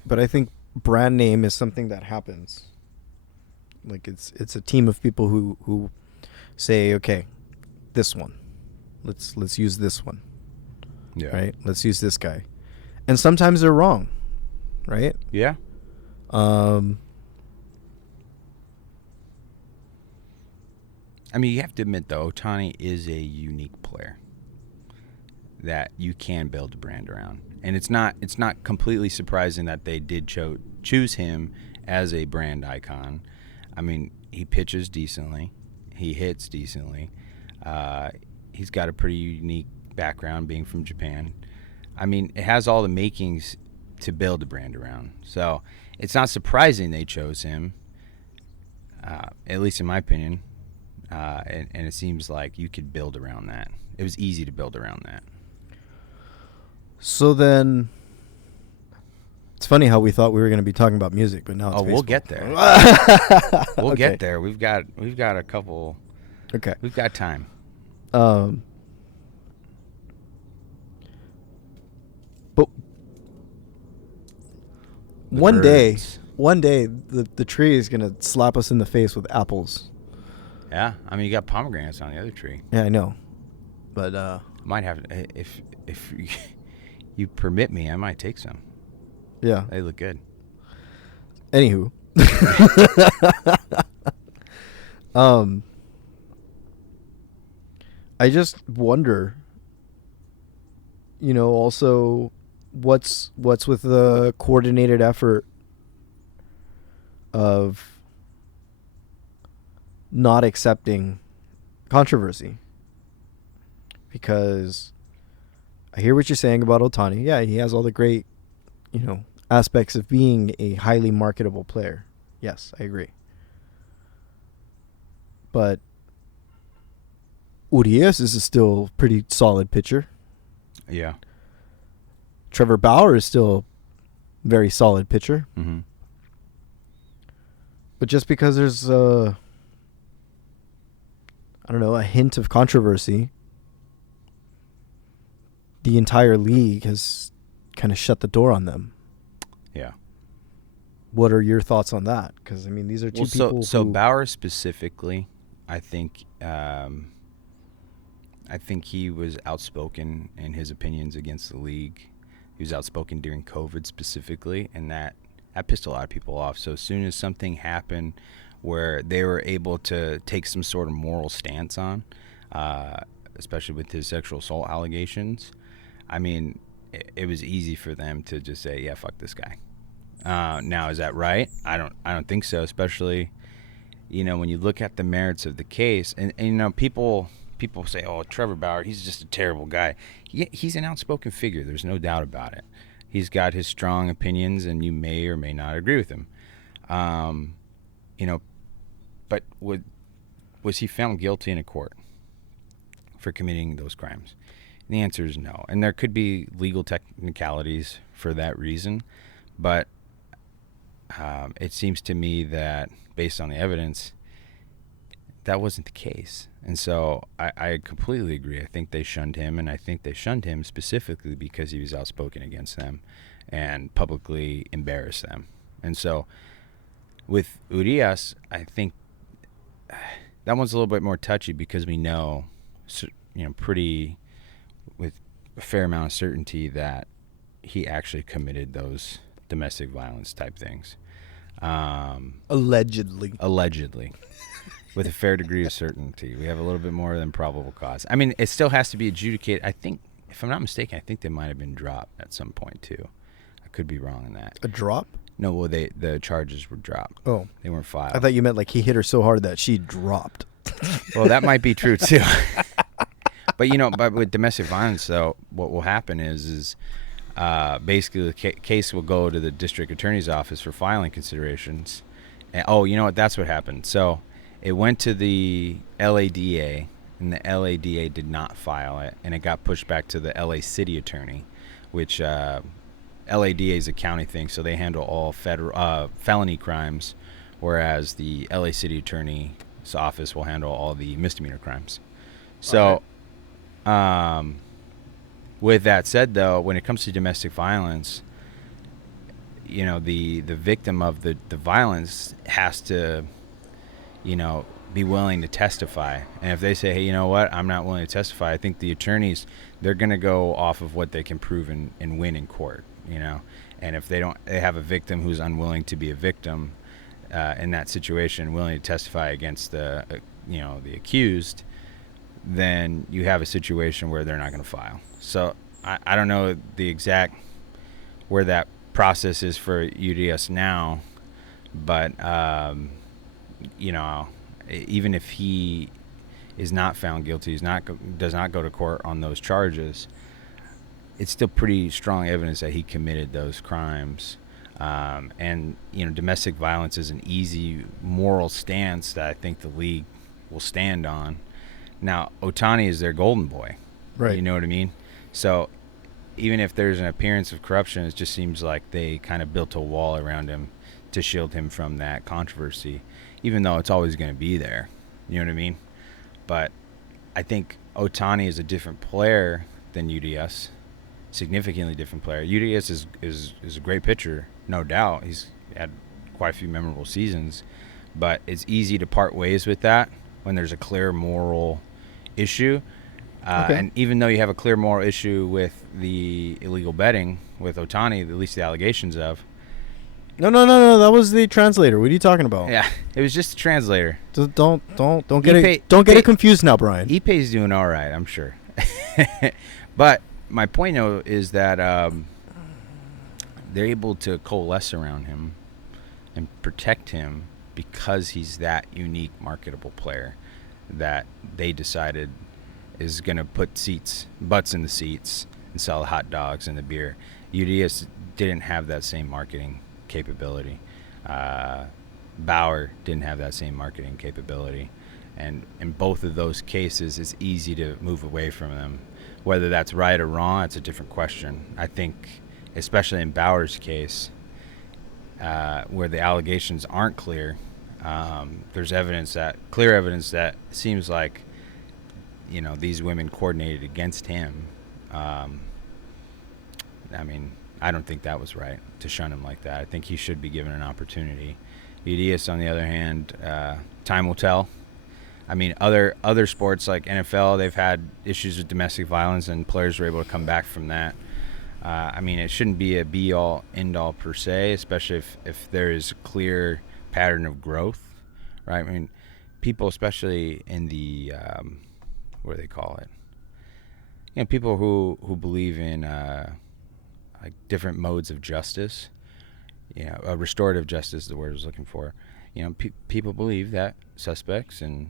But I think brand name is something that happens. Like it's a team of people who say, okay, this one. Let's use this one. Yeah. Right? Let's use this guy. And sometimes they're wrong. Right? Yeah. I mean, you have to admit, though, Ohtani is a unique player that you can build a brand around. And it's not completely surprising that they did choose him as a brand icon. I mean, he pitches decently. He hits decently. He's got a pretty unique background being from Japan. I mean, it has all the makings to build a brand around. So it's not surprising they chose him, at least in my opinion. And it seems like you could build around that. It was easy to build around that. So then, it's funny how we thought we were going to be talking about music, but now it's baseball. We'll get there. We'll get there. We've got a couple. Okay. We've got time. But one day, One day, the tree is going to slap us in the face with apples. Yeah, I mean, you got pomegranates on the other tree. Yeah, I know. But Might have, if you permit me, I might take some. yeah. They look good. Anywho. I just wonder, also what's with the coordinated effort of not accepting controversy. Because I hear what you're saying about Ohtani. Yeah, he has all the great, aspects of being a highly marketable player. Yes, I agree. But Urias is a still pretty solid pitcher. Yeah. Trevor Bauer is still a very solid pitcher. Mm-hmm. But just because there's a hint of controversy, the entire league has kind of shut the door on them. Yeah. What are your thoughts on that? Because, I mean, these are two people So who... Bauer specifically, I think he was outspoken in his opinions against the league. He was outspoken during COVID specifically, and that pissed a lot of people off. So as soon as something happened where they were able to take some sort of moral stance on, especially with his sexual assault allegations, I mean, it was easy for them to just say, yeah, fuck this guy. Now, is that right? I don't think so, especially, when you look at the merits of the case, and people say, oh, Trevor Bauer, he's just a terrible guy. He's an outspoken figure. There's no doubt about it. He's got his strong opinions, and you may or may not agree with him. But was he found guilty in a court for committing those crimes? And the answer is no. And there could be legal technicalities for that reason, but it seems to me that based on the evidence, that wasn't the case. And so I completely agree. I think they shunned him, and I think they shunned him specifically because he was outspoken against them and publicly embarrassed them. And so with Urias, I think that one's a little bit more touchy because we know, pretty with a fair amount of certainty that he actually committed those domestic violence type things. Allegedly. With a fair degree of certainty. We have a little bit more than probable cause. I mean, it still has to be adjudicated. I think, if I'm not mistaken, I think they might have been dropped at some point too. I could be wrong in that. A drop? No, well, the charges were dropped. Oh. They weren't filed. I thought you meant like he hit her so hard that she dropped. Well, that might be true too. But but with domestic violence, though, what will happen is basically the case will go to the district attorney's office for filing considerations. And, you know what? That's what happened. So it went to the LADA, and the LADA did not file it, and it got pushed back to the LA city attorney, which LADA is a county thing, so they handle all federal felony crimes, whereas the LA city attorney's office will handle all the misdemeanor crimes. So with that said, though, when it comes to domestic violence, the victim of the violence has to, be willing to testify. And if they say, hey, you know what, I'm not willing to testify, I think the attorneys, they're going to go off of what they can prove and win in court, And if they have a victim who's unwilling to be a victim in that situation, willing to testify against the accused, then you have a situation where they're not going to file. So I don't know the exact where that process is for UDS now, but even if he is not found guilty, does not go to court on those charges, it's still pretty strong evidence that he committed those crimes. And domestic violence is an easy moral stance that I think the league will stand on. Now, Ohtani is their golden boy. Right. You know what I mean? So even if there's an appearance of corruption, it just seems like they kind of built a wall around him to shield him from that controversy, even though it's always going to be there. You know what I mean? But I think Ohtani is a different player than UDS, significantly different player. UDS is a great pitcher, no doubt. He's had quite a few memorable seasons. But it's easy to part ways with that when there's a clear moral issue. Okay. And even though you have a clear moral issue with the illegal betting with Ohtani, at least the allegations of. No. That was the translator. What are you talking about? Yeah, it was just a translator. Don't get it confused now, Brian. Ipe's doing all right, I'm sure. But my point, though, is that they're able to coalesce around him and protect him because he's that unique, marketable player that they decided is going to put butts in the seats and sell hot dogs and the beer. Urias didn't have that same marketing capability. Bauer didn't have that same marketing capability. And in both of those cases, it's easy to move away from them. Whether that's right or wrong, it's a different question. I think, especially in Bauer's case, where the allegations aren't clear, there's clear evidence that seems like, these women coordinated against him. I mean, I don't think that was right to shun him like that. I think he should be given an opportunity. Urias, on the other hand, time will tell. I mean, other sports like NFL, they've had issues with domestic violence, and players were able to come back from that. I mean, it shouldn't be a be-all, end-all per se, especially if there is a clear pattern of growth, right? I mean, people, especially in the what do they call it? People who believe in like different modes of justice. Restorative justice is the word I was looking for. People believe that suspects and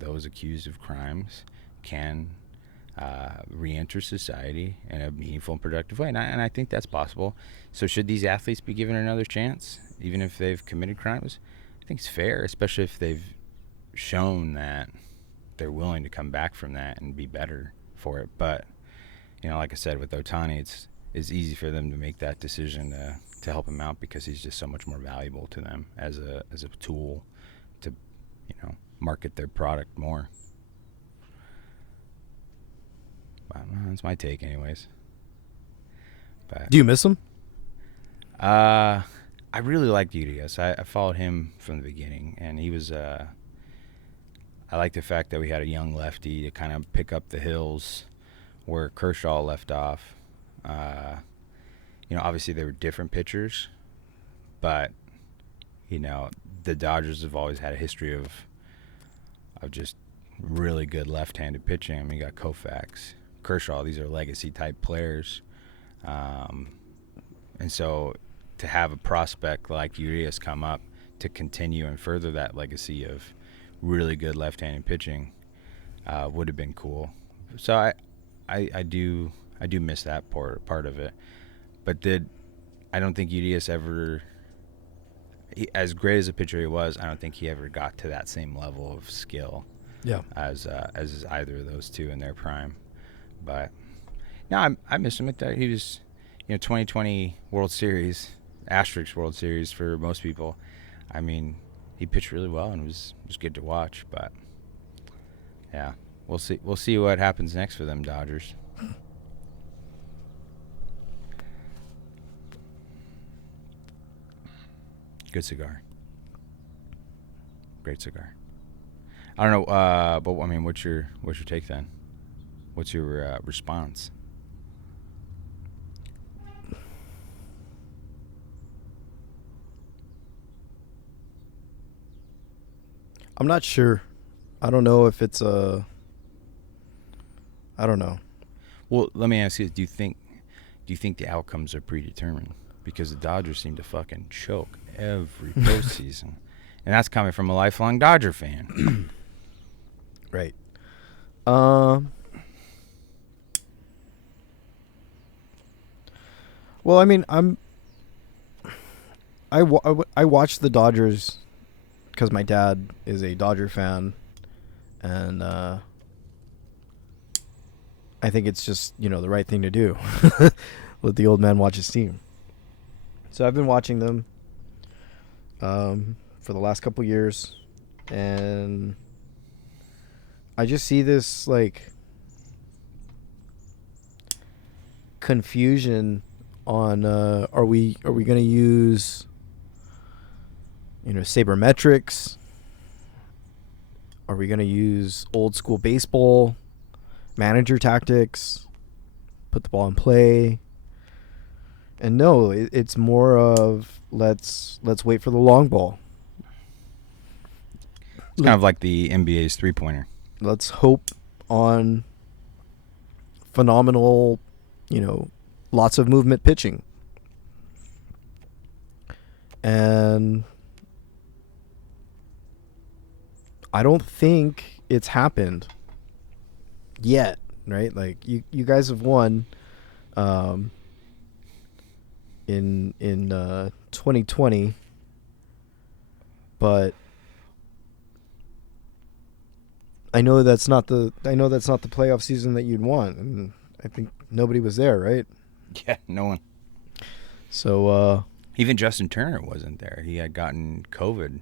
those accused of crimes can re-enter society in a meaningful and productive way, and I think that's possible. So should these athletes be given another chance, even if they've committed crimes? I think it's fair, especially if they've shown that they're willing to come back from that and be better for it. But like I said, with Ohtani, it's easy for them to make that decision to help him out because he's just so much more valuable to them as a tool to market their product more. Well, that's my take, anyways. But, do you miss him? I really liked Urias. I followed him from the beginning, and he was. I like the fact that we had a young lefty to kind of pick up the hills where Kershaw left off. Obviously they were different pitchers, but the Dodgers have always had a history of just really good left-handed pitching. I mean, you got Koufax, Kershaw. These are legacy type players, and so to have a prospect like Urias come up to continue and further that legacy of really good left-handed pitching would have been cool. So I do miss that part of it. But I don't think Urias ever, as great as a pitcher he was, I don't think he ever got to that same level of skill. Yeah. As either of those two in their prime. But no, I miss him. He was, 2020 World Series, asterisk World Series for most people. I mean, he pitched really well and it was good to watch. But yeah, we'll see. We'll see what happens next for them Dodgers. Good cigar. Great cigar. I don't know, but I mean, what's your take then? What's your response? I'm not sure. I don't know if it's I don't know. Well, let me ask you: Do you think the outcomes are predetermined? Because the Dodgers seem to fucking choke every postseason, and that's coming from a lifelong Dodger fan. Right. Well, I mean, I watched the Dodgers because my dad is a Dodger fan, and I think it's just the right thing to do. Let the old man watch his team. So I've been watching them for the last couple years, and I just see this confusion on are we going to use sabermetrics? Are we going to use old school baseball, manager tactics, put the ball in play? And no, it's more of let's wait for the long ball. It's kind of like the NBA's three-pointer. Let's hope on phenomenal, lots of movement pitching. And I don't think it's happened yet, right? Like you guys have won in 2020, but I know that's not the playoff season that you'd want, and I think nobody was there, right? Yeah, no one. So even Justin Turner wasn't there. He had gotten COVID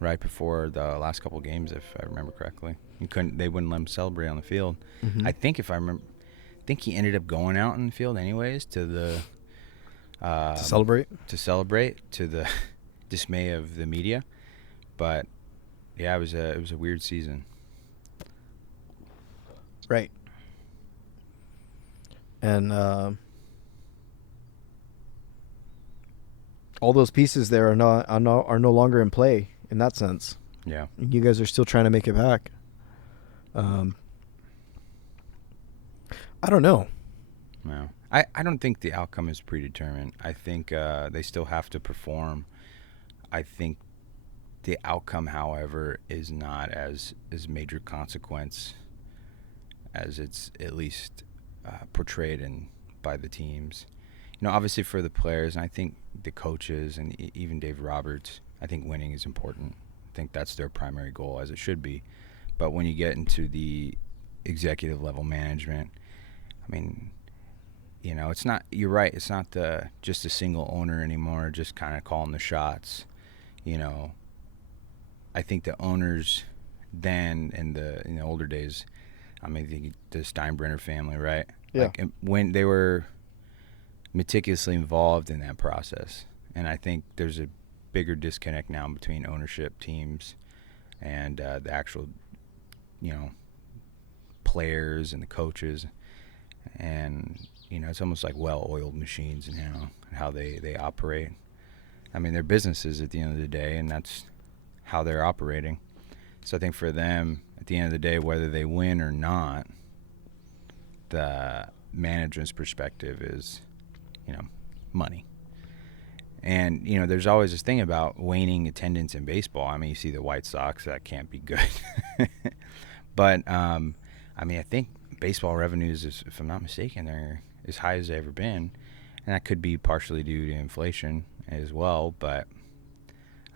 right before the last couple of games, if I remember correctly. They wouldn't let him celebrate on the field. Mm-hmm. I think he ended up going out in the field anyways to the to celebrate to the dismay of the media. But yeah, it was a weird season. Right. And all those pieces there are no longer in play in that sense. Yeah. You guys are still trying to make it back. I don't know. No. I don't think the outcome is predetermined. I think they still have to perform. I think the outcome, however, is not as major consequence as it's at least portrayed by the teams. Obviously for the players, and I think the coaches and even Dave Roberts, I think winning is important. I think that's their primary goal, as it should be. But when you get into the executive level management, I mean, it's not. You're right. It's not just a single owner anymore, just kind of calling the shots. I think the owners then in the older days, I mean, the Steinbrenner family, right? Yeah. Like when they were meticulously involved in that process, and I think there's a bigger disconnect now between ownership teams and the actual, players and the coaches, and it's almost like well-oiled machines now, how they operate. I mean, they're businesses at the end of the day, and that's how they're operating. So I think for them, at the end of the day, whether they win or not, the management's perspective is, money. And, there's always this thing about waning attendance in baseball. I mean, you see the White Sox, that can't be good. But, I think baseball revenues, if I'm not mistaken, they're as high as they've ever been. And that could be partially due to inflation as well. But,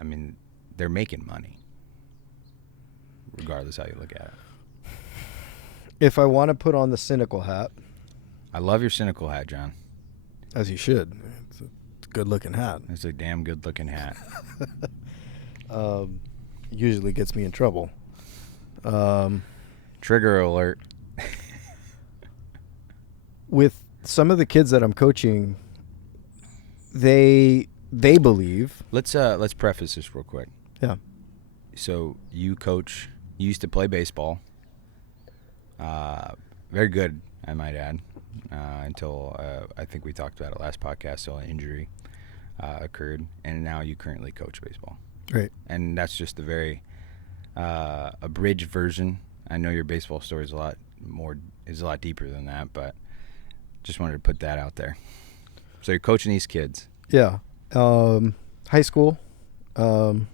I mean, they're making money, regardless how you look at it. If I want to put on the cynical hat. I love your cynical hat, John. As you should. It's a good-looking hat. It's a damn good-looking hat. Usually gets me in trouble. Trigger alert. With some of the kids that I'm coaching, they believe. Let's preface this real quick. Yeah. So you used to play baseball. Very good, I might add, until I think we talked about it last podcast, so an injury occurred, and now you currently coach baseball. Right. And that's just a very abridged version. I know your baseball story is a lot deeper than that, but just wanted to put that out there. So you're coaching these kids. Yeah. High school. And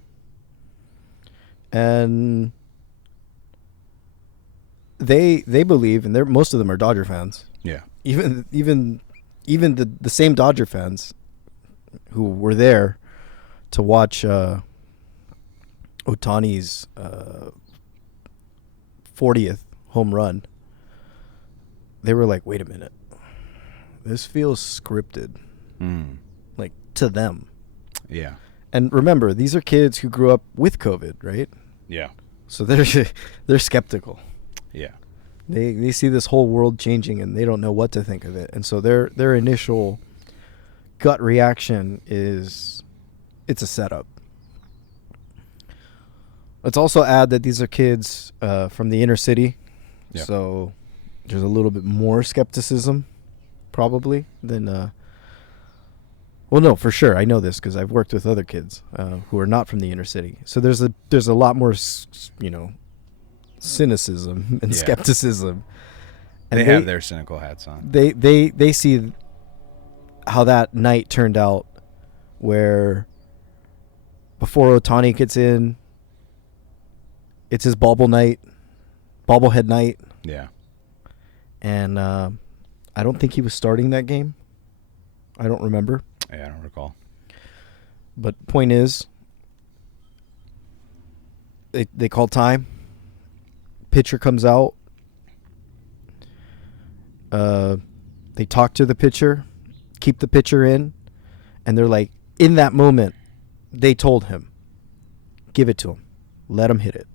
they believe, and most of them are Dodger fans. Yeah. Even the same Dodger fans who were there to watch Ohtani's 40th home run, they were like, wait a minute. This feels scripted. Like, to them. Yeah. And remember, these are kids who grew up with COVID, right? Yeah. So they're skeptical. Yeah. They see this whole world changing and they don't know what to think of it. And so their initial gut reaction is it's a setup. Let's also add that these are kids from the inner city. Yeah. So there's a little bit more skepticism probably than well, no, for sure. I know this because I've worked with other kids who are not from the inner city. So there's a lot more, cynicism and skepticism. And they have their cynical hats on. They see how that night turned out, where before Ohtani gets in, it's his bobblehead night. Yeah. And I don't think he was starting that game. I don't remember. Yeah, I don't recall. But point is, they call time. Pitcher comes out. They talk to the pitcher, keep the pitcher in, and they're like, in that moment, they told him, give it to him. Let him hit it.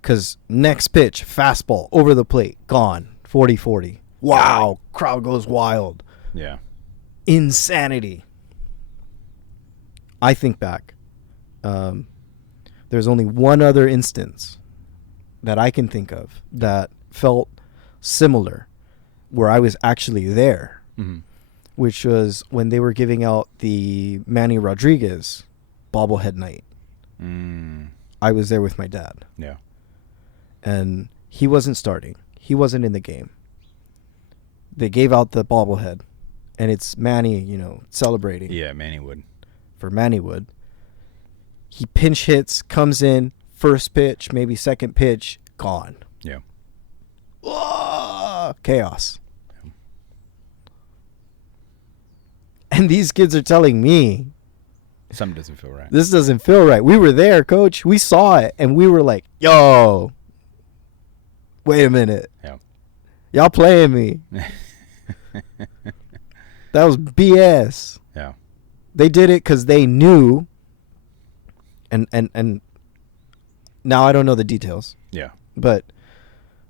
Because next pitch, fastball, over the plate, gone, 40-40. Wow, crowd goes wild. Yeah. Insanity. I think back. There's only one other instance that I can think of that felt similar, where I was actually there, which was when they were giving out the Manny Rodriguez bobblehead night. I was there with my dad. Yeah. And he wasn't starting. He wasn't in the game. They gave out the bobblehead, and it's Manny, celebrating. Yeah, Manny Wood. For Manny Wood. He pinch hits, comes in, first pitch, maybe second pitch, gone. Yeah. Oh, chaos. Yeah. And these kids are telling me, something doesn't feel right. This doesn't feel right. We were there, coach. We saw it, and we were like, yo, wait a minute. Yeah. Y'all playing me. That was BS. Yeah. They did it because they knew, and now I don't know the details. Yeah. But,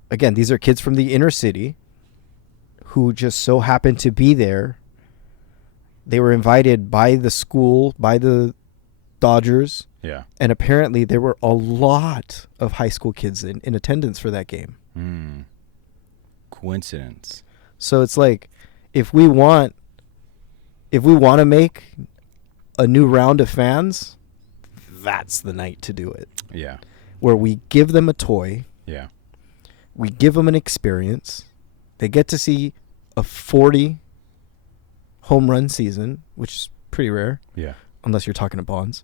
again, these are kids from the inner city who just so happened to be there. They were invited by the school, by the Dodgers. Yeah. And apparently there were a lot of high school kids in attendance for that game. Coincidence. So it's like, if we want to make a new round of fans, that's the night to do it. Yeah. Where we give them a toy. Yeah. We give them an experience. They get to see a 40 home run season, which is pretty rare. Yeah. Unless you're talking to Bonds.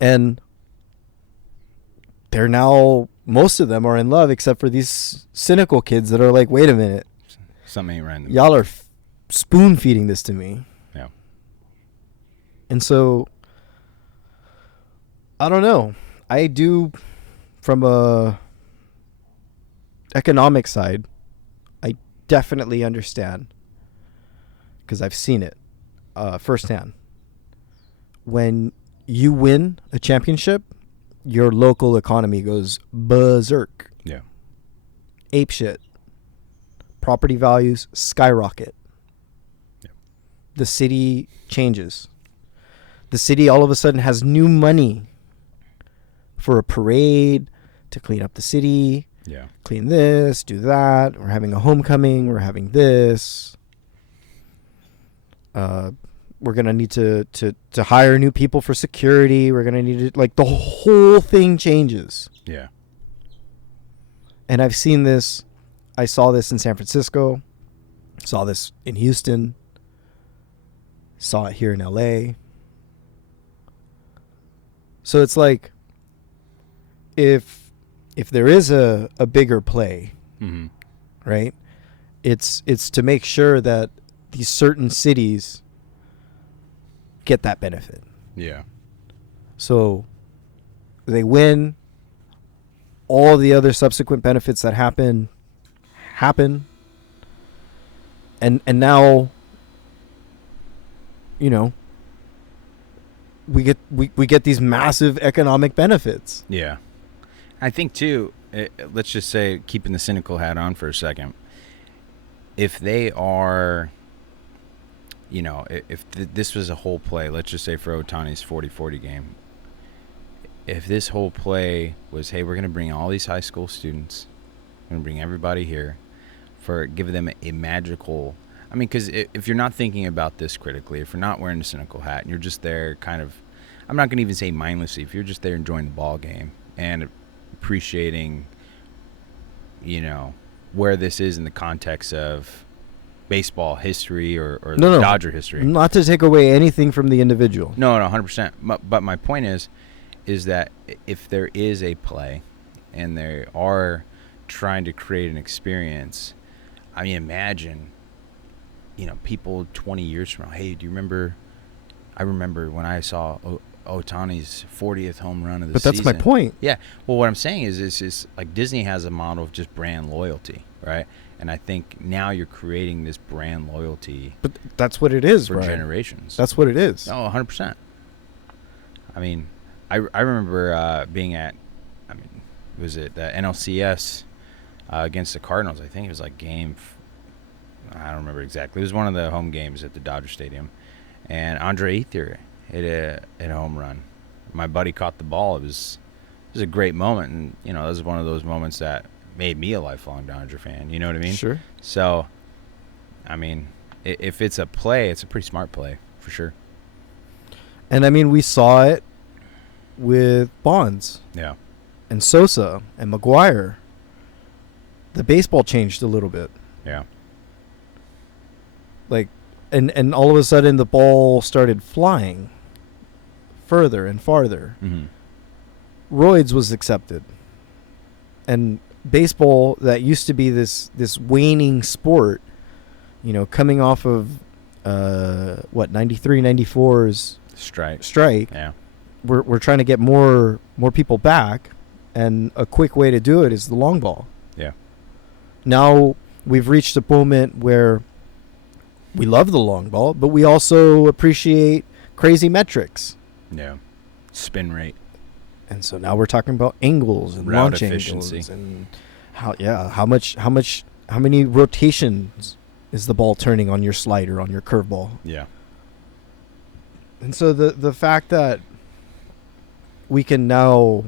And they're now, most of them are in love, except for these cynical kids that are like, wait a minute. Something ain't right. Y'all are spoon feeding this to me. Yeah. And so, I don't know. I do, from a economic side, I definitely understand, because I've seen it firsthand. When you win a championship, your local economy goes berserk. Yeah. Ape shit. Property values skyrocket. Yeah. The city changes. The city all of a sudden has new money for a parade to clean up the city. Yeah. Clean this, do that. We're having a homecoming. We're having this. We're going to need to hire new people for security. We're going to need to, like, the whole thing changes. Yeah. And I've seen this. I saw this in San Francisco. Saw this in Houston. Saw it here in LA. So it's like, if there is a bigger play, right? It's to make sure that these certain cities get that benefit. Yeah. So they win. All the other subsequent benefits that happen. And now, we get these massive economic benefits. Yeah. I think too, let's just say, keeping the cynical hat on for a second, if they are you know, this was a whole play, let's just say for Ohtani's 40-40 game, if this whole play was, hey, we're going to bring all these high school students, we're going to bring everybody here, give them a magical, I mean, because if you're not thinking about this critically, if you're not wearing a cynical hat and you're just there kind of, I'm not going to even say mindlessly, if you're just there enjoying the ball game and appreciating, you know, where this is in the context of baseball history or No. Dodger history. Not to take away anything from the individual. No, 100%. But my point is that if there is a play and they are trying to create an experience, I mean, imagine, you know, people 20 years from now, hey, do you remember, I remember when I saw Ohtani's 40th home run of the season. But that's my point. Yeah. Well, what I'm saying is like Disney has a model of just brand loyalty, right? And I think now you're creating this brand loyalty. But that's what it is, for Brian. generations. That's what it is. Oh, 100%. I mean, I remember being at, I mean, was it the NLCS against the Cardinals? I think it was like I don't remember exactly. It was one of the home games at the Dodger Stadium. And Andre Ethier hit a home run. My buddy caught the ball. It was a great moment. And, you know, that was one of those moments that made me a lifelong Dodger fan. You know what I mean? Sure. So, I mean, if it's a play, it's a pretty smart play for sure. And, I mean, we saw it with Bonds. Yeah. And Sosa and McGuire. The baseball changed a little bit. Yeah. Like, and all of a sudden the ball started flying further and farther. Mm-hmm. Roids was accepted. And baseball, that used to be this waning sport, you know, coming off of 93, 94's strike. Yeah. We're trying to get more people back, and a quick way to do it is the long ball. Yeah. Now we've reached a moment where we love the long ball, but we also appreciate crazy metrics. Yeah. Spin rate. And so now we're talking about angles and route launch efficiency angles and how many rotations is the ball turning on your slider, on your curveball. Yeah. And so the fact that we can now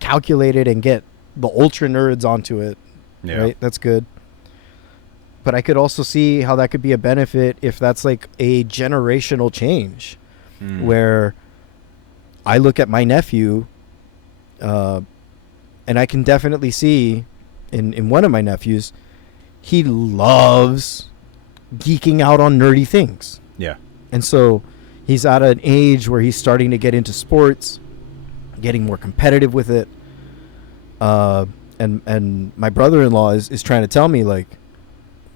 calculate it and get the ultra nerds onto it, right? That's good. But I could also see how that could be a benefit if that's like a generational change, where I look at my nephew, and I can definitely see in one of my nephews, he loves geeking out on nerdy things. Yeah. And so he's at an age where he's starting to get into sports, getting more competitive with it. And my brother-in-law is trying to tell me, like,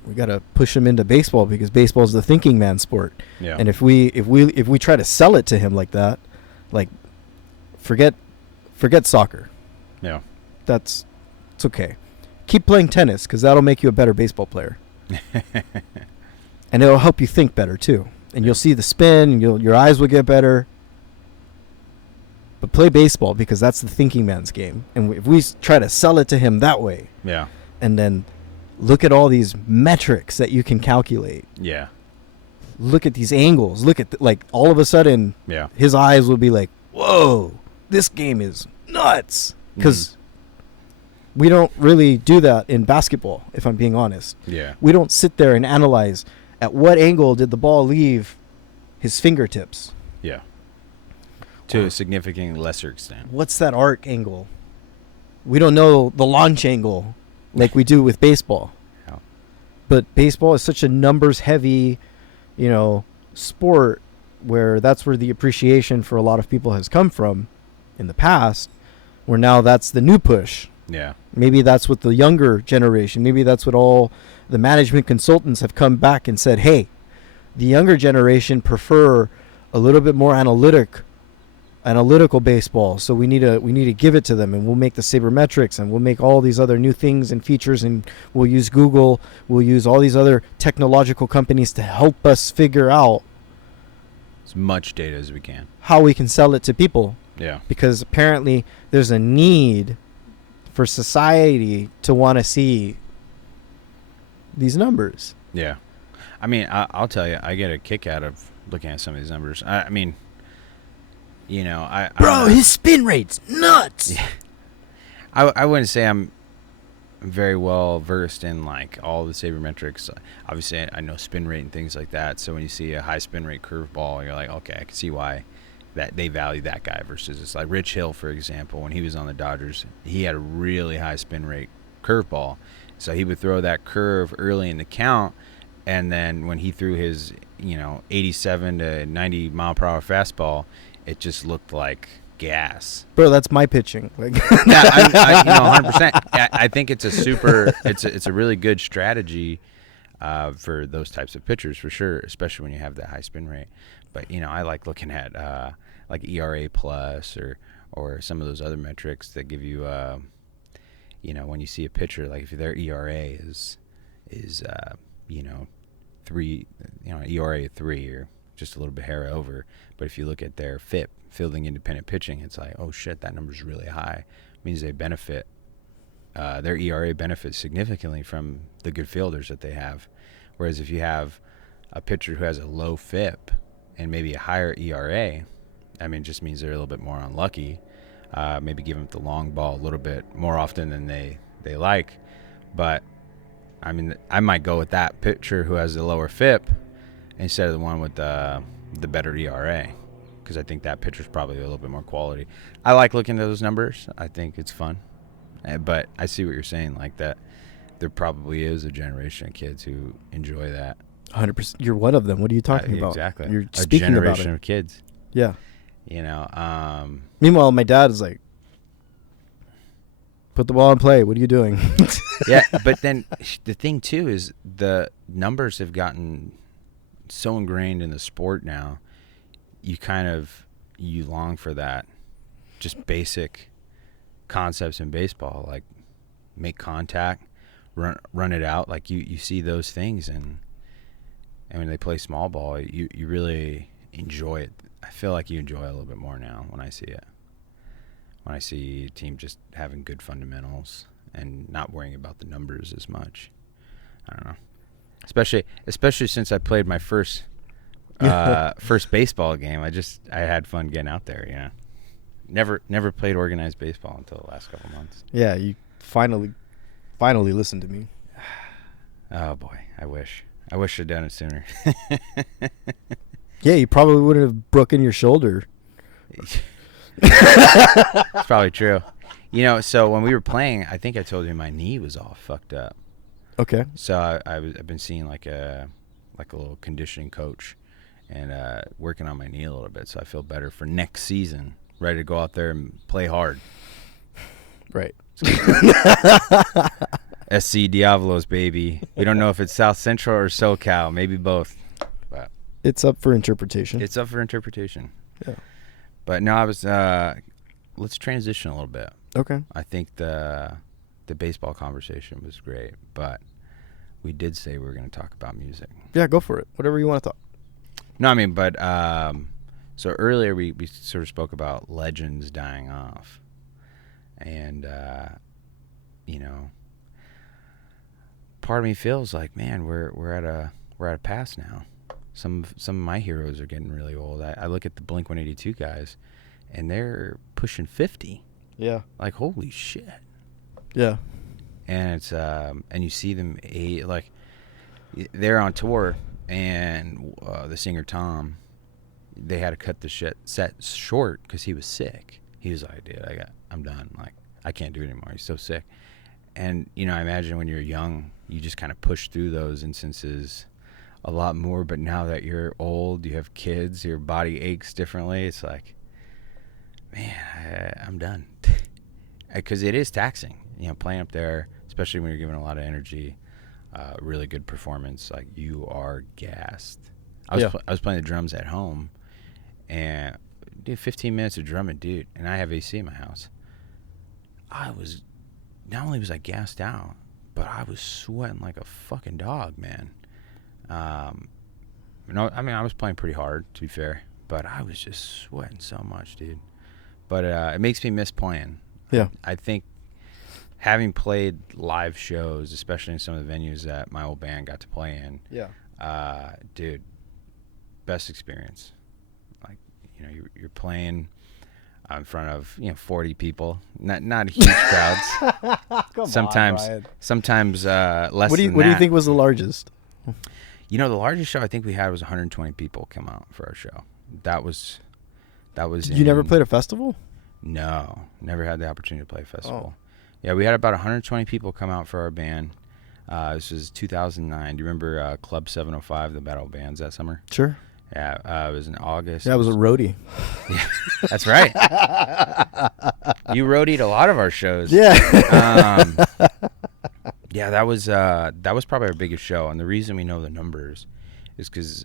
we got to push him into baseball because baseball is the thinking man sport. Yeah. And if we try to sell it to him like that, like, forget soccer. Yeah. It's okay. Keep playing tennis because that'll make you a better baseball player. And it'll help you think better too. And you'll see the spin, and your eyes will get better. But play baseball because that's the thinking man's game. And if we try to sell it to him that way, Yeah. and then look at all these metrics that you can calculate. Yeah. Look at these angles. Look at like all of a sudden, Yeah. his eyes will be like, "Whoa, this game is nuts!" Because we don't really do that in basketball. If I'm being honest, Yeah. we don't sit there and analyze at what angle did the ball leave his fingertips. Yeah. To a significantly lesser extent. What's that arc angle? We don't know the launch angle like we do with baseball. Yeah. But baseball is such a numbers heavy, sport where that's where the appreciation for a lot of people has come from in the past, where now that's the new push. Yeah. Maybe that's what the younger generation, maybe that's what all the management consultants have come back and said, hey, the younger generation prefer a little bit more analytical baseball, so we need to give it to them, and we'll make the sabermetrics, and we'll make all these other new things and features, and we'll use Google, we'll use all these other technological companies to help us figure out As much data as we can. how we can sell it to people. Yeah. Because apparently there's a need for society to want to see these numbers. Yeah. I mean, I'll tell you, I get a kick out of looking at some of these numbers. I mean, you know, Bro, his spin rate's nuts. Yeah. I wouldn't say I'm very well versed in like all the sabermetrics. Obviously, I know spin rate and things like that. So when you see a high spin rate curveball, you're like, okay, I can see why that they value that guy versus it's like Rich Hill, for example, when he was on the Dodgers, he had a really high spin rate curveball. So he would throw that curve early in the count, and then when he threw his, 87 to 90 mile per hour fastball, it just looked like gas. Bro, that's my pitching. Like, yeah, 100%. I think it's it's a really good strategy for those types of pitchers for sure, especially when you have that high spin rate. But I like looking at like ERA plus or some of those other metrics that give you when you see a pitcher, like if their ERA is 3, ERA 3 or just a little bit hair over. But if you look at their FIP, fielding independent pitching, it's like, oh shit, that number's really high. It means they benefit. Their ERA benefits significantly from the good fielders that they have. Whereas if you have a pitcher who has a low FIP and maybe a higher ERA, I mean, it just means they're a little bit more unlucky. Maybe give them the long ball a little bit more often than they like. But, I mean, I might go with that pitcher who has the lower FIP instead of the one with the better ERA, because I think that pitcher's probably a little bit more quality. I like looking at those numbers. I think it's fun. But I see what you're saying, like that there probably is a generation of kids who enjoy that. 100%. You're one of them. What are you talking about? Exactly. You're a speaking generation about it. of kids. Yeah. Meanwhile, my dad is like, put the ball in play. What are you doing? Yeah, but then the thing, too, is the numbers have gotten so ingrained in the sport now, you long for that just basic concepts in baseball, like make contact, run it out. Like you see those things, and when they play small ball, you really enjoy it. I feel like you enjoy it a little bit more now when I see it. When I see a team just having good fundamentals and not worrying about the numbers as much. I don't know. Especially since I played my first baseball game. I had fun getting out there, Never played organized baseball until the last couple months. Yeah, you finally listened to me. Oh boy, I wish I'd done it sooner. Yeah, you probably wouldn't have broken your shoulder. It's probably true. So when we were playing, I think I told you my knee was all fucked up. Okay. So I've been seeing like a little conditioning coach and working on my knee a little bit, so I feel better for next season. Ready to go out there and play hard. Right. SC Diablos, baby. We don't know if it's South Central or SoCal. Maybe both. But it's up for interpretation. Yeah. But no, let's transition a little bit. Okay. I think the baseball conversation was great, but we did say we were going to talk about music. Yeah, go for it. Whatever you want to talk. No, I mean, but so earlier we sort of spoke about legends dying off, and part of me feels like, man, we're at a pass now. Some of my heroes are getting really old. I look at the Blink-182 guys, and they're pushing 50. Yeah. Like, holy shit. Yeah. And it's and you see them like they're on tour, and the singer Tom, they had to cut the set short because he was sick. He was like, dude, I'm done. Like, I can't do it anymore. He's so sick. And I imagine when you're young, you just kind of push through those instances a lot more. But now that you're old, you have kids, your body aches differently. It's like, man, I'm done. Because it is taxing, playing up there, especially when you're giving a lot of energy, really good performance. Like, you are gassed. I was playing the drums at home, and 15 minutes of drumming, dude, and I have AC in my house. Not only was I gassed out, but I was sweating like a fucking dog, man. I was playing pretty hard, to be fair, but I was just sweating so much, dude. But it makes me miss playing. Yeah. I think having played live shows, especially in some of the venues that my old band got to play in, Dude, best experience. Like, you're playing in front of 40 people, not huge crowds. Come sometimes on, Brian. sometimes less What do than you that. think was the largest? The largest show I think we had was 120 people come out for our show. That was You never played a festival? No, never had the opportunity to play a festival. Yeah, we had about 120 people come out for our band. This was 2009. Do you remember Club 705, the Battle of Bands that summer? Sure. Yeah, it was in August. Yeah, I was a roadie. Yeah, that's right. You roadied a lot of our shows. Yeah. Yeah, that was probably our biggest show, and the reason we know the numbers is because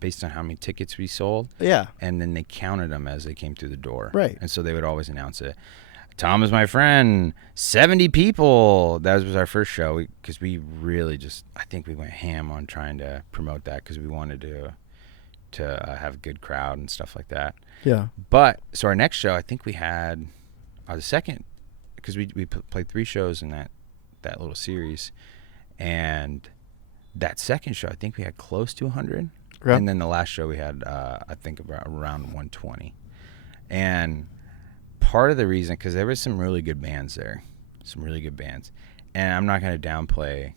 based on how many tickets we sold. Yeah. And then they counted them as they came through the door. Right. And so they would always announce it. Tom is my friend. 70 people. That was our first show because we really I think we went ham on trying to promote that because we wanted to have a good crowd and stuff like that. Yeah. But so our next show, I think we had the second, because we played 3 shows in that little series, and that second show I think we had close to 100. Yeah. And then the last show we had I think around 120. And part of the reason, because there was some really good bands there, and I'm not going to downplay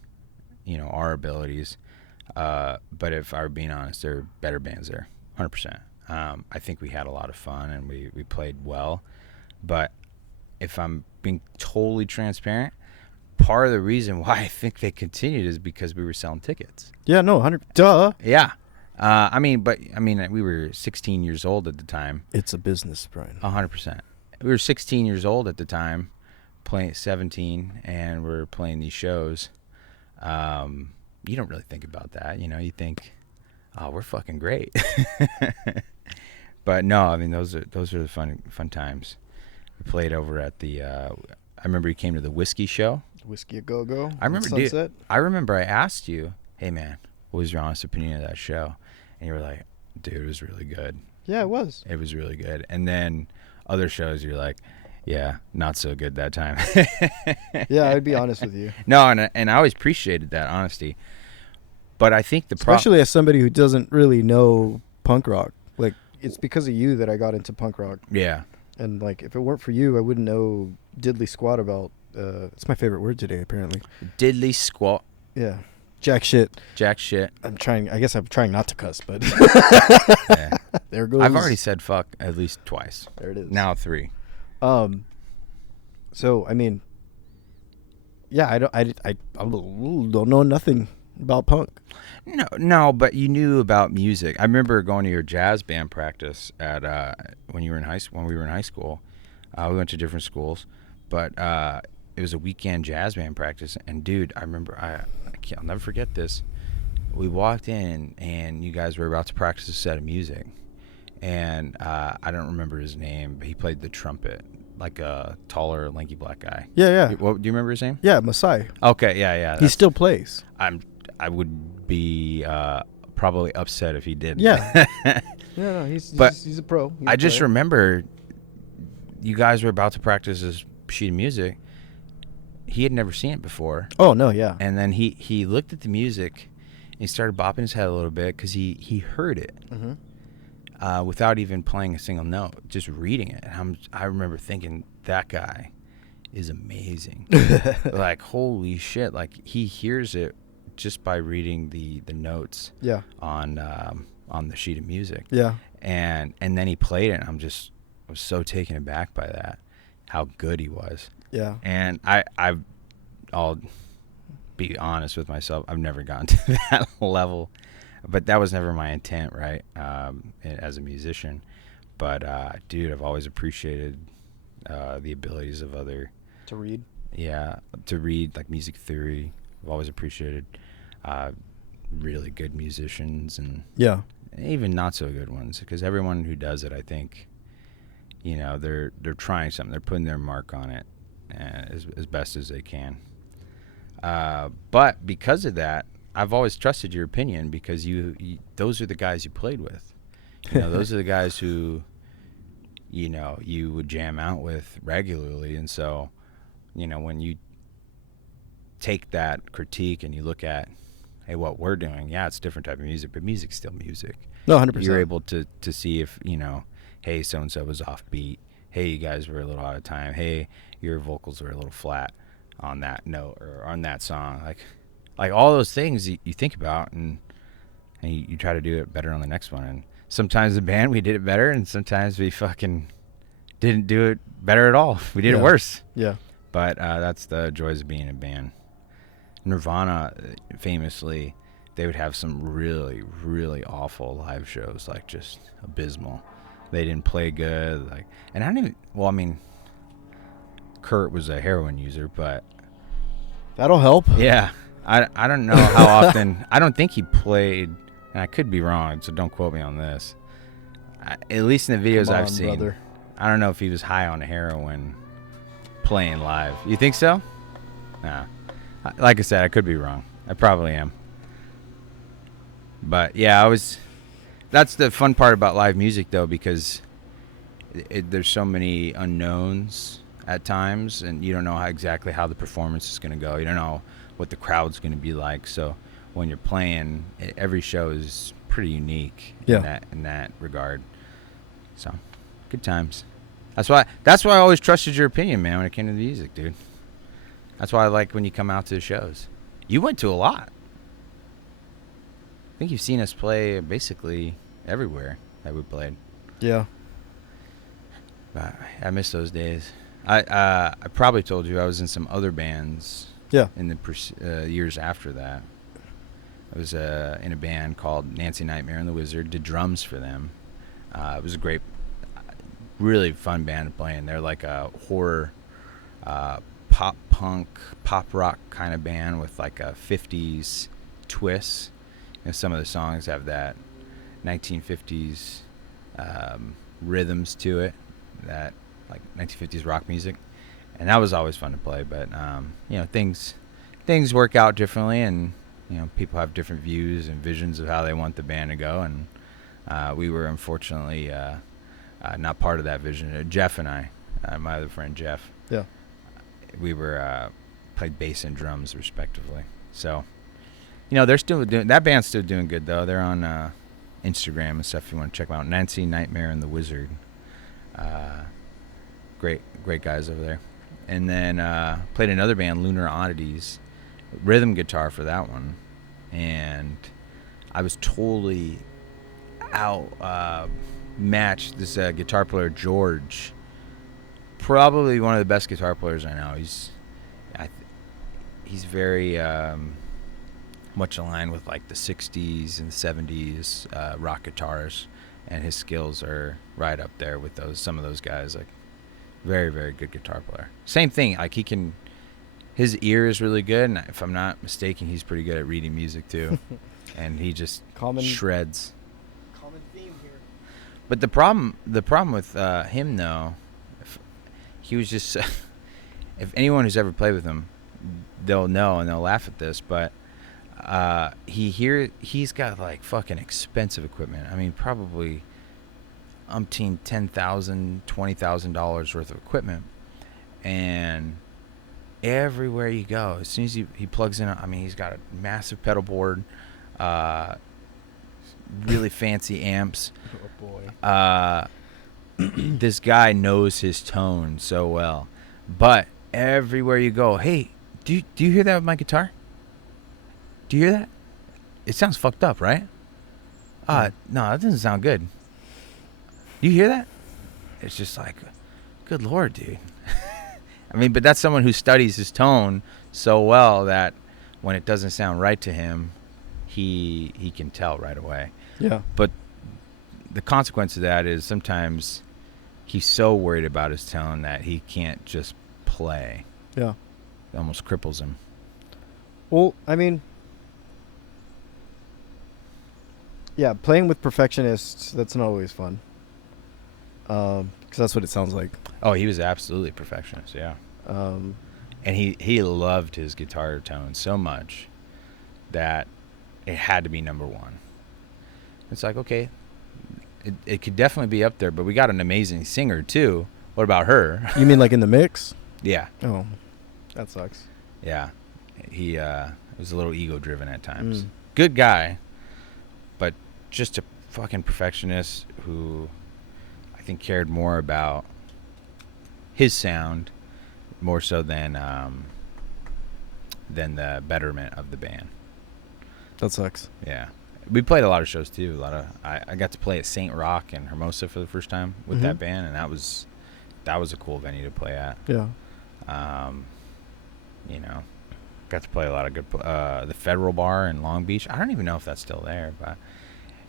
our abilities, but if I were being honest, there are better bands there, 100%. I think we had a lot of fun and we played well, but if I'm being totally transparent, part of the reason why I think they continued is because we were selling tickets. Yeah, no, 100. Duh. Yeah. We were 16 years old at the time. It's a business, Brian. 100%. We were 16 years old at the time, playing 17, and we're playing these shows. You don't really think about that. You think, oh, we're fucking great. But no, those are the fun times. We played over at the. I remember you came to the whiskey show. Whiskey a Go Go. I remember, Sunset. I remember I asked you, "Hey man, what was your honest opinion of that show?" And you were like, "Dude, it was really good." Yeah, it was. It was really good. And then other shows, you're like, "Yeah, not so good that time." Yeah, I'd be honest with you. No, and I always appreciated that honesty. But I think especially as somebody who doesn't really know punk rock, like it's because of you that I got into punk rock. Yeah. And like, if it weren't for you, I wouldn't know diddly squat about. It's my favorite word today, apparently. Diddly squat. Yeah. Jack shit. Jack shit. I'm trying not to cuss, but Yeah. There goes. I've already said fuck at least twice. There it is. Now 3. So yeah, I don't know nothing about punk. No, but you knew about music. I remember going to your jazz band practice at when we were in high school. We went to different schools, but it was a weekend jazz band practice. And dude, I remember I'll never forget this. We walked in and you guys were about to practice a set of music, and I don't remember his name, but he played the trumpet, like a taller, lanky black guy. Yeah. Do you remember his name? Yeah, Masai. Okay, yeah. He still plays. I would be probably upset if he didn't. Yeah. No, he's a pro. I just remember you guys were about to practice this sheet of music. He had never seen it before. Oh, no, yeah. And then he looked at the music and he started bopping his head a little bit because he heard it without even playing a single note, just reading it. And I remember thinking, that guy is amazing. Like, holy shit. Like, he hears it just by reading the notes on the sheet of music. Yeah. And then he played it, and I was so taken aback by that, how good he was. Yeah. And I'll be honest with myself, I've never gotten to that level, but that was never my intent, right? As a musician. But dude, I've always appreciated the abilities of other to read. Yeah, to read, like music theory. I've always appreciated really good musicians and even not so good ones, because everyone who does it, I think, they're trying something, they're putting their mark on it as best as they can. But because of that, I've always trusted your opinion, because you those are the guys you played with. Those are the guys who you would jam out with regularly, and so when you take that critique and you look at hey, what we're doing, yeah, it's a different type of music, but music's still music. No, 100%. You're able to see if, hey, so-and-so was offbeat. Hey, you guys were a little out of time. Hey, your vocals were a little flat on that note or on that song. Like all those things you think about, and you try to do it better on the next one. And sometimes the band, we did it better, and sometimes we fucking didn't do it better at all. We did it worse. Yeah. But that's the joys of being a band. Nirvana, famously, they would have some really, really awful live shows, like just abysmal. They didn't play good. And I don't even, well, I mean, Kurt was a heroin user, but. That'll help. Yeah. I don't know how often. I don't think he played, and I could be wrong, so don't quote me on this. At least in the videos I've seen. Brother. I don't know if he was high on heroin playing live. You think so? Nah. Like I said, I could be wrong. I probably am. But yeah, that's the fun part about live music, though, because there's so many unknowns at times, and you don't know exactly how the performance is going to go. You don't know what the crowd's going to be like. So when you're playing, every show is pretty unique in that regard. So good times. That's why I always trusted your opinion, man, when it came to the music, dude. That's why I like when you come out to the shows. You went to a lot. I think you've seen us play basically everywhere that we played. Yeah. But I miss those days. I probably told you I was in some other bands. Yeah. In the years after that. I was in a band called Nancy Nightmare and the Wizard. Did drums for them. It was a great, really fun band to play in. They're like a horror, pop punk, pop rock kind of band with like a 50s twist. Some of the songs have that 1950s rhythms to it, that like 1950s rock music, and that was always fun to play. But things work out differently, and people have different views and visions of how they want the band to go, and we were unfortunately not part of that vision. Jeff and I, my other friend Jeff, we were played bass and drums respectively. So they're still doing, that band's still doing good though. They're on Instagram and stuff if you want to check them out. Nancy Nightmare and the Wizard. Great guys over there. And then played another band, Lunar Oddities, rhythm guitar for that one. And I was totally matched this guitar player, George. Probably one of the best guitar players I know. He's very much aligned with like the 60s and 70s rock guitars, and his skills are right up there with some of those guys. Like very, very good guitar player. Same thing, like his ear is really good, and if I'm not mistaken, he's pretty good at reading music too. And he just shreds. Common theme here. But the problem with him though, he was just if anyone who's ever played with him, they'll know and they'll laugh at this, but he's got like fucking expensive equipment. I mean, probably umpteen $10,000, $20,000 worth of equipment, and everywhere you go, as soon as he plugs in, I mean, he's got a massive pedal board, really fancy amps. Oh boy. This guy knows his tone so well, but everywhere you go, hey, do you hear that with my guitar? Do you hear that? It sounds fucked up, right? No, that doesn't sound good. Do you hear that? It's just like, good Lord, dude. I mean, but that's someone who studies his tone so well that when it doesn't sound right to him, he can tell right away. Yeah. But the consequence of that is sometimes he's so worried about his tone that he can't just play. Yeah. It almost cripples him. Well, I mean, yeah, playing with perfectionists, that's not always fun. Because that's what it sounds like. Oh, he was absolutely a perfectionist, yeah. And he loved his guitar tone so much that it had to be number one. It's like, okay, it could definitely be up there, but we got an amazing singer too. What about her? You mean like in the mix? Yeah. Oh, that sucks. Yeah. He was a little ego-driven at times. Good guy, but just a fucking perfectionist who I think cared more about his sound more so than the betterment of the band. That sucks. Yeah. We played a lot of shows too. I got to play at St. Rock and Hermosa for the first time with that band, and that was a cool venue to play at. Yeah. You know, got to play a lot of good the Federal Bar in Long Beach. I don't even know if that's still there, but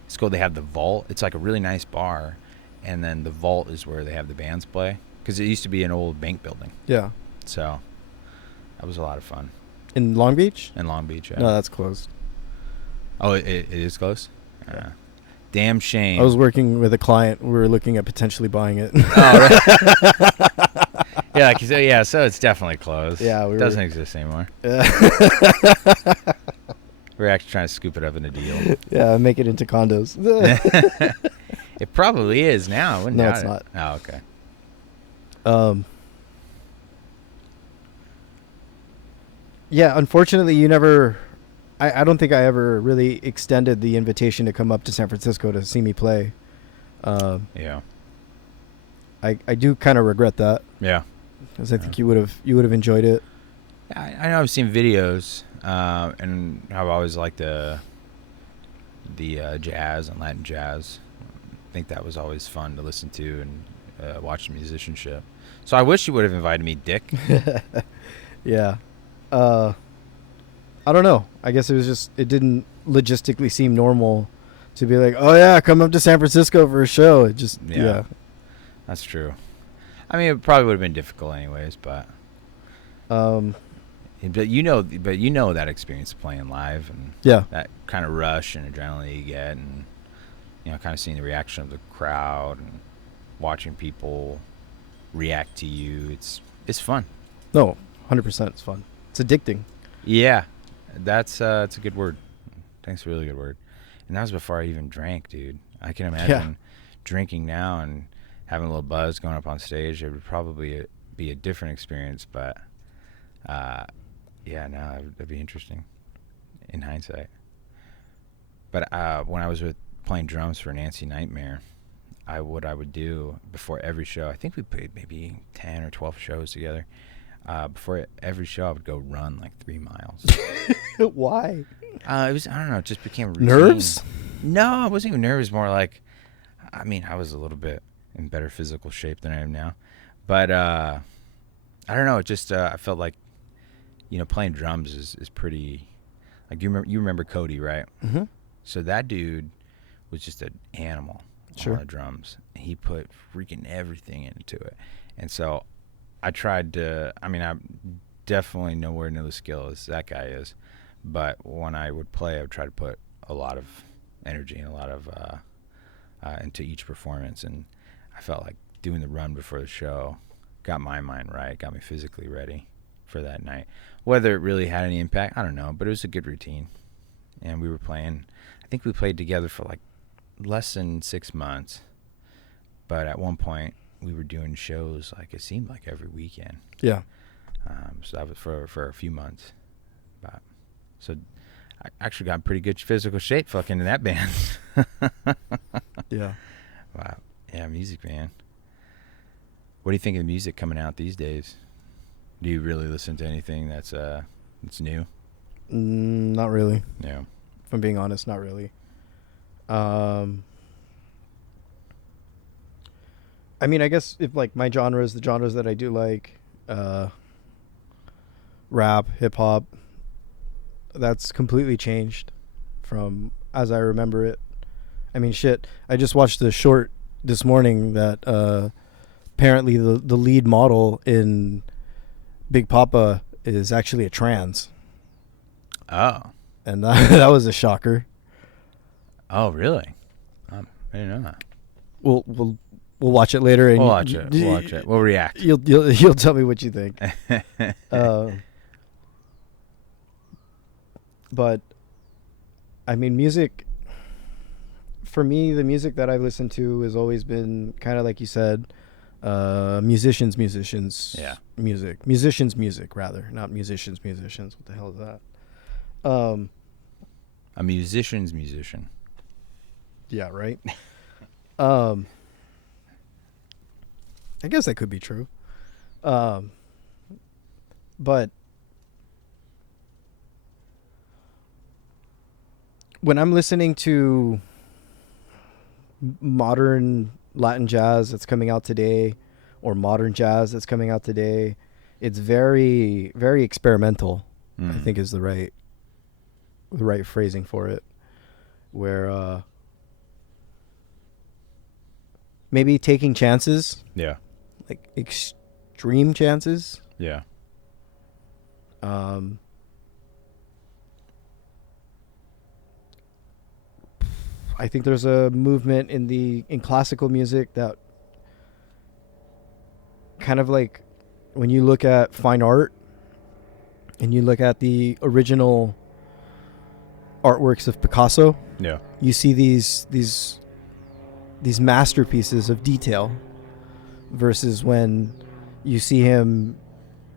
it's cool. They have the Vault. It's like a really nice bar, and then the Vault is where they have the bands play, because it used to be an old bank building. Yeah. So that was a lot of fun. In Long Beach? In Long Beach, yeah. No, that's closed. Oh, it is close? Yeah. Damn shame. I was working with a client. We were looking at potentially buying it. Yeah, so it's definitely closed. Yeah, it doesn't exist anymore. Yeah. We're actually trying to scoop it up in a deal. Yeah, make it into condos. It probably is now. No, it's not. Oh, okay. Yeah, unfortunately, you never... I don't think I ever really extended the invitation to come up to San Francisco to see me play. Yeah. I do kind of regret that. Yeah. Because I think you would have enjoyed it. I know I've seen videos, and I've always liked the jazz and Latin jazz. I think that was always fun to listen to and watch the musicianship. So I wish you would have invited me, Dick. Yeah. I don't know. I guess it didn't logistically seem normal to be like, oh yeah, come up to San Francisco for a show. It just, yeah. That's true. I mean, it probably would have been difficult anyways, but you know that experience of playing live and that kind of rush and adrenaline you get, and kind of seeing the reaction of the crowd and watching people react to you. It's fun. No, 100%. It's fun. It's addicting. Yeah, it's a good word. Thanks, a really good word. And that was before I even drank, dude. I can imagine drinking now and having a little buzz going up on stage. It would probably be a different experience, but it'd be interesting in hindsight. But when I was playing drums for Nancy Nightmare, what I would do before every show, I think we played maybe 10 or 12 shows together. Before every show, I would go run like 3 miles. Why? I don't know. It just became routine. Nerves? No, I wasn't even nervous. More like, I mean, I was a little bit in better physical shape than I am now. But I don't know. It just I felt like, playing drums is pretty. Like you remember Cody, right? Mm-hmm. So that dude was just an animal Sure. on the drums. He put freaking everything into it, and so I tried to. I mean, I'm definitely nowhere near the skill as that guy is, but when I would play, I would try to put a lot of energy and a lot of into each performance, and I felt like doing the run before the show got my mind right, got me physically ready for that night. Whether it really had any impact, I don't know, but it was a good routine. And we were playing, I think we played together for like less than 6 months, but at one point we were doing shows like it seemed like every weekend. Yeah. So that was for a few months. But so I actually got in pretty good physical shape fucking in that band. Yeah. Wow. Yeah, music, man. What do you think of the music coming out these days? Do you really listen to anything that's new? Not really. Yeah. If I'm being honest, not really. I mean, I guess if like my genres, the genres that I do like, rap, hip hop, that's completely changed from as I remember it. I mean, shit. I just watched the short this morning that apparently the lead model in Big Papa is actually a trans. Oh. And that was a shocker. Oh, really? I didn't know that. We'll watch it later. And we'll watch it. We'll react. You'll tell me what you think. But I mean, music. For me, the music that I've listened to has always been kind of like you said, musicians. Yeah. Music. Musicians, music rather, not musicians. What the hell is that? Um, A musician's musician. yeah, right. um, I guess that could be true. Um, but when I'm listening to modern Latin jazz that's coming out today, or modern jazz that's coming out today, it's very, very experimental. I think is the right phrasing for it. Where maybe taking chances, Yeah. like extreme chances. Yeah. Um, I think there's a movement in classical music that kind of like when you look at fine art and you look at the original artworks of Picasso, Yeah. you see these masterpieces of detail versus when you see him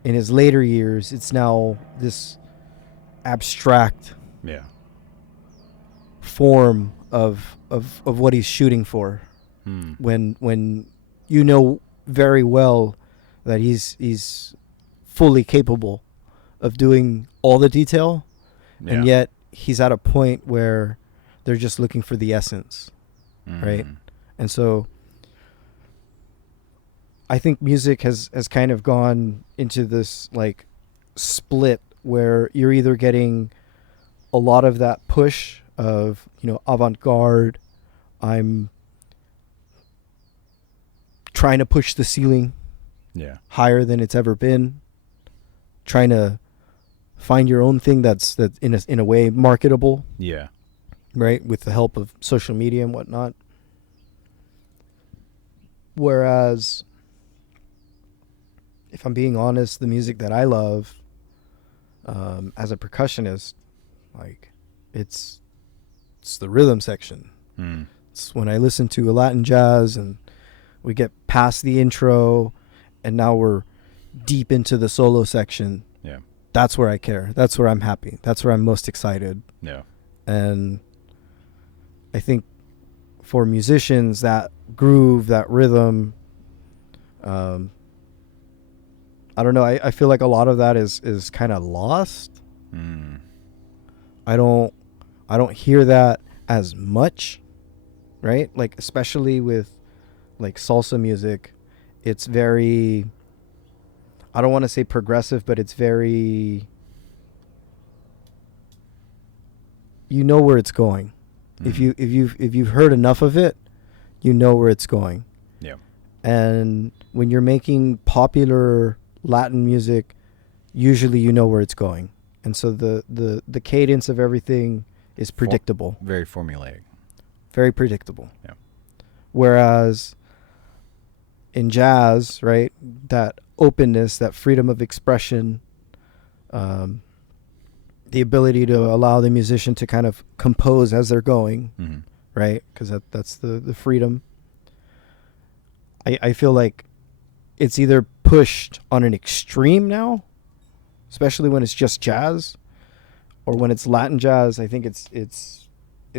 in his later years, it's now this abstract Yeah. form of what he's shooting for. When you know very well that he's fully capable of doing all the detail, and yet he's at a point where they're just looking for the essence, right? And so I think music has kind of gone into this like split where you're either getting a lot of that push of, avant-garde. I'm trying to push the ceiling higher than it's ever been, trying to find your own thing that's in a way marketable, right, with the help of social media and whatnot. Whereas, if I'm being honest, the music that I love, as a percussionist, like it's the rhythm section. It's when I listen to a Latin jazz and we get past the intro and now we're deep into the solo section. Yeah. That's where I care. That's where I'm happy. That's where I'm most excited. Yeah. And I think for musicians, that groove, that rhythm, I don't know. I feel like a lot of that is kind of lost. I don't hear that as much, right? Like, especially with like salsa music, it's very, I don't want to say progressive, but it's very, you know where it's going. If you've heard enough of it, you know where it's going. Yeah. And when you're making popular Latin music, usually you know where it's going. And so the cadence of everything is predictable. Very formulaic. Very predictable. Yeah. Whereas in jazz, right, that openness, that freedom of expression, the ability to allow the musician to kind of compose as they're going, right, because that's the freedom. I feel like it's either pushed on an extreme now, especially when it's just jazz, or when it's Latin jazz. I think it's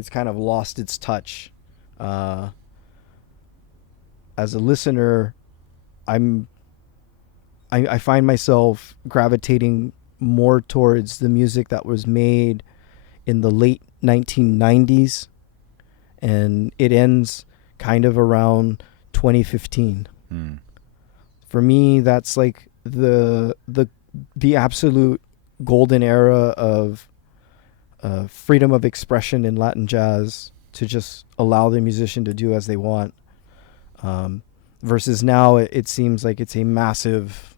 kind of lost its touch. As a listener, I find myself gravitating more towards the music that was made in the late 1990s, and it ends kind of around 2015. For me, that's like the absolute golden era of freedom of expression in Latin jazz, to just allow the musician to do as they want. Versus now, it seems like it's a massive,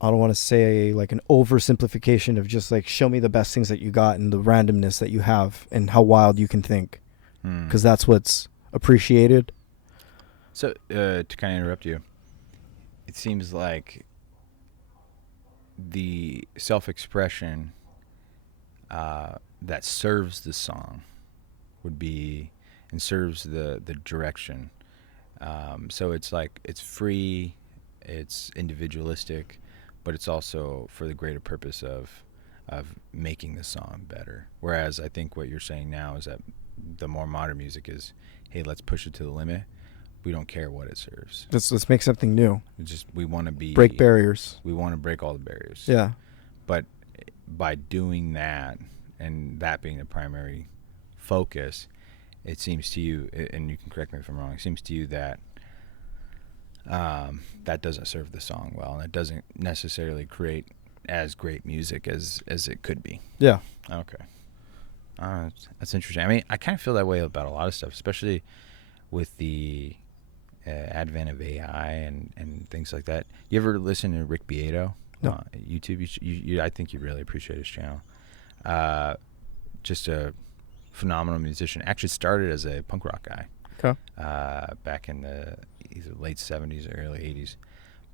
I don't want to say like an oversimplification of just like, show me the best things that you got and the randomness that you have and how wild you can think, because that's what's appreciated. So to kind of interrupt you, it seems like the self-expression that serves the song would be, and serves the direction. So it's like, it's free, it's individualistic, but it's also for the greater purpose of of making the song better. Whereas I think what you're saying now is that the more modern music is, hey, let's push it to the limit. We don't care what it serves. Let's make something new. We want to break barriers. We want to break all the barriers. Yeah. But by doing that, and that being the primary focus, it seems to you, and you can correct me if I'm wrong, it seems to you that that doesn't serve the song well, and it doesn't necessarily create as great music as it could be. Yeah. Okay. That's interesting. I mean, I kind of feel that way about a lot of stuff, especially with the advent of AI and things like that. You ever listen to Rick Beato? No. YouTube? I think you really appreciate his channel. Just a phenomenal musician. Actually started as a punk rock guy. Okay. Back in the either late 70s or early 80s.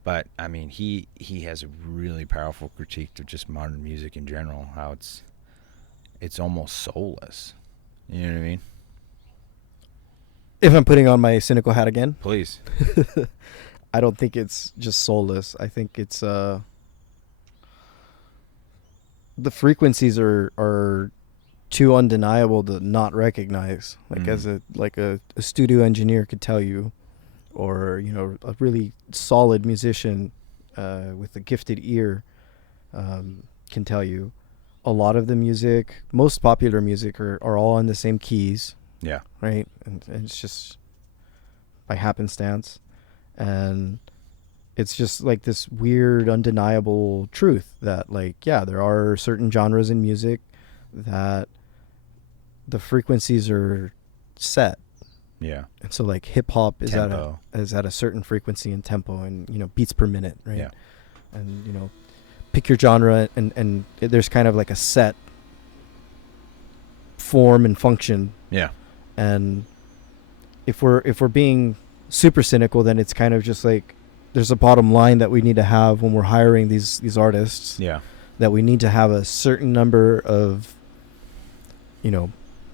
But, I mean, he has a really powerful critique of just modern music in general, how it's almost soulless. You know what I mean? If I'm putting on my cynical hat again. Please. I don't think it's just soulless. I think it's the frequencies are too undeniable to not recognize. Like as a studio engineer could tell you, or a really solid musician with a gifted ear can tell you. A lot of the music, most popular music, are all in the same keys. Yeah. Right? And it's just by happenstance. And it's just like this weird, undeniable truth that, like, yeah, there are certain genres in music that the frequencies are set. Yeah. And so, like, hip hop is Tempo. at a certain frequency and tempo and, beats per minute, right? Yeah. And, pick your genre and there's kind of like a set form and function. Yeah. And if we're being super cynical, then it's kind of just like there's a bottom line that we need to have when we're hiring these artists. Yeah. That we need to have a certain number of,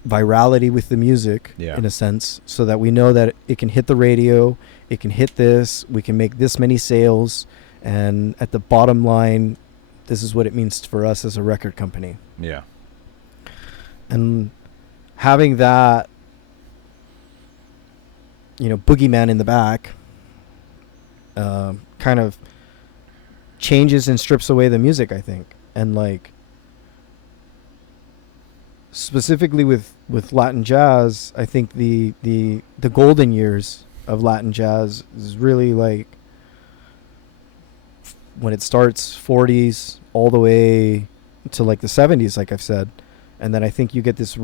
virality with the music, in a sense, so that we know that it can hit the radio, it can hit this, we can make this many sales, and at the bottom line, this is what it means for us as a record company. Yeah. And having that, boogeyman in the back, kind of changes and strips away the music, I think. And like, specifically with Latin jazz, I think the golden years of Latin jazz is really like when it starts 40s all the way to like the 70s, like I've said. And then I think you get this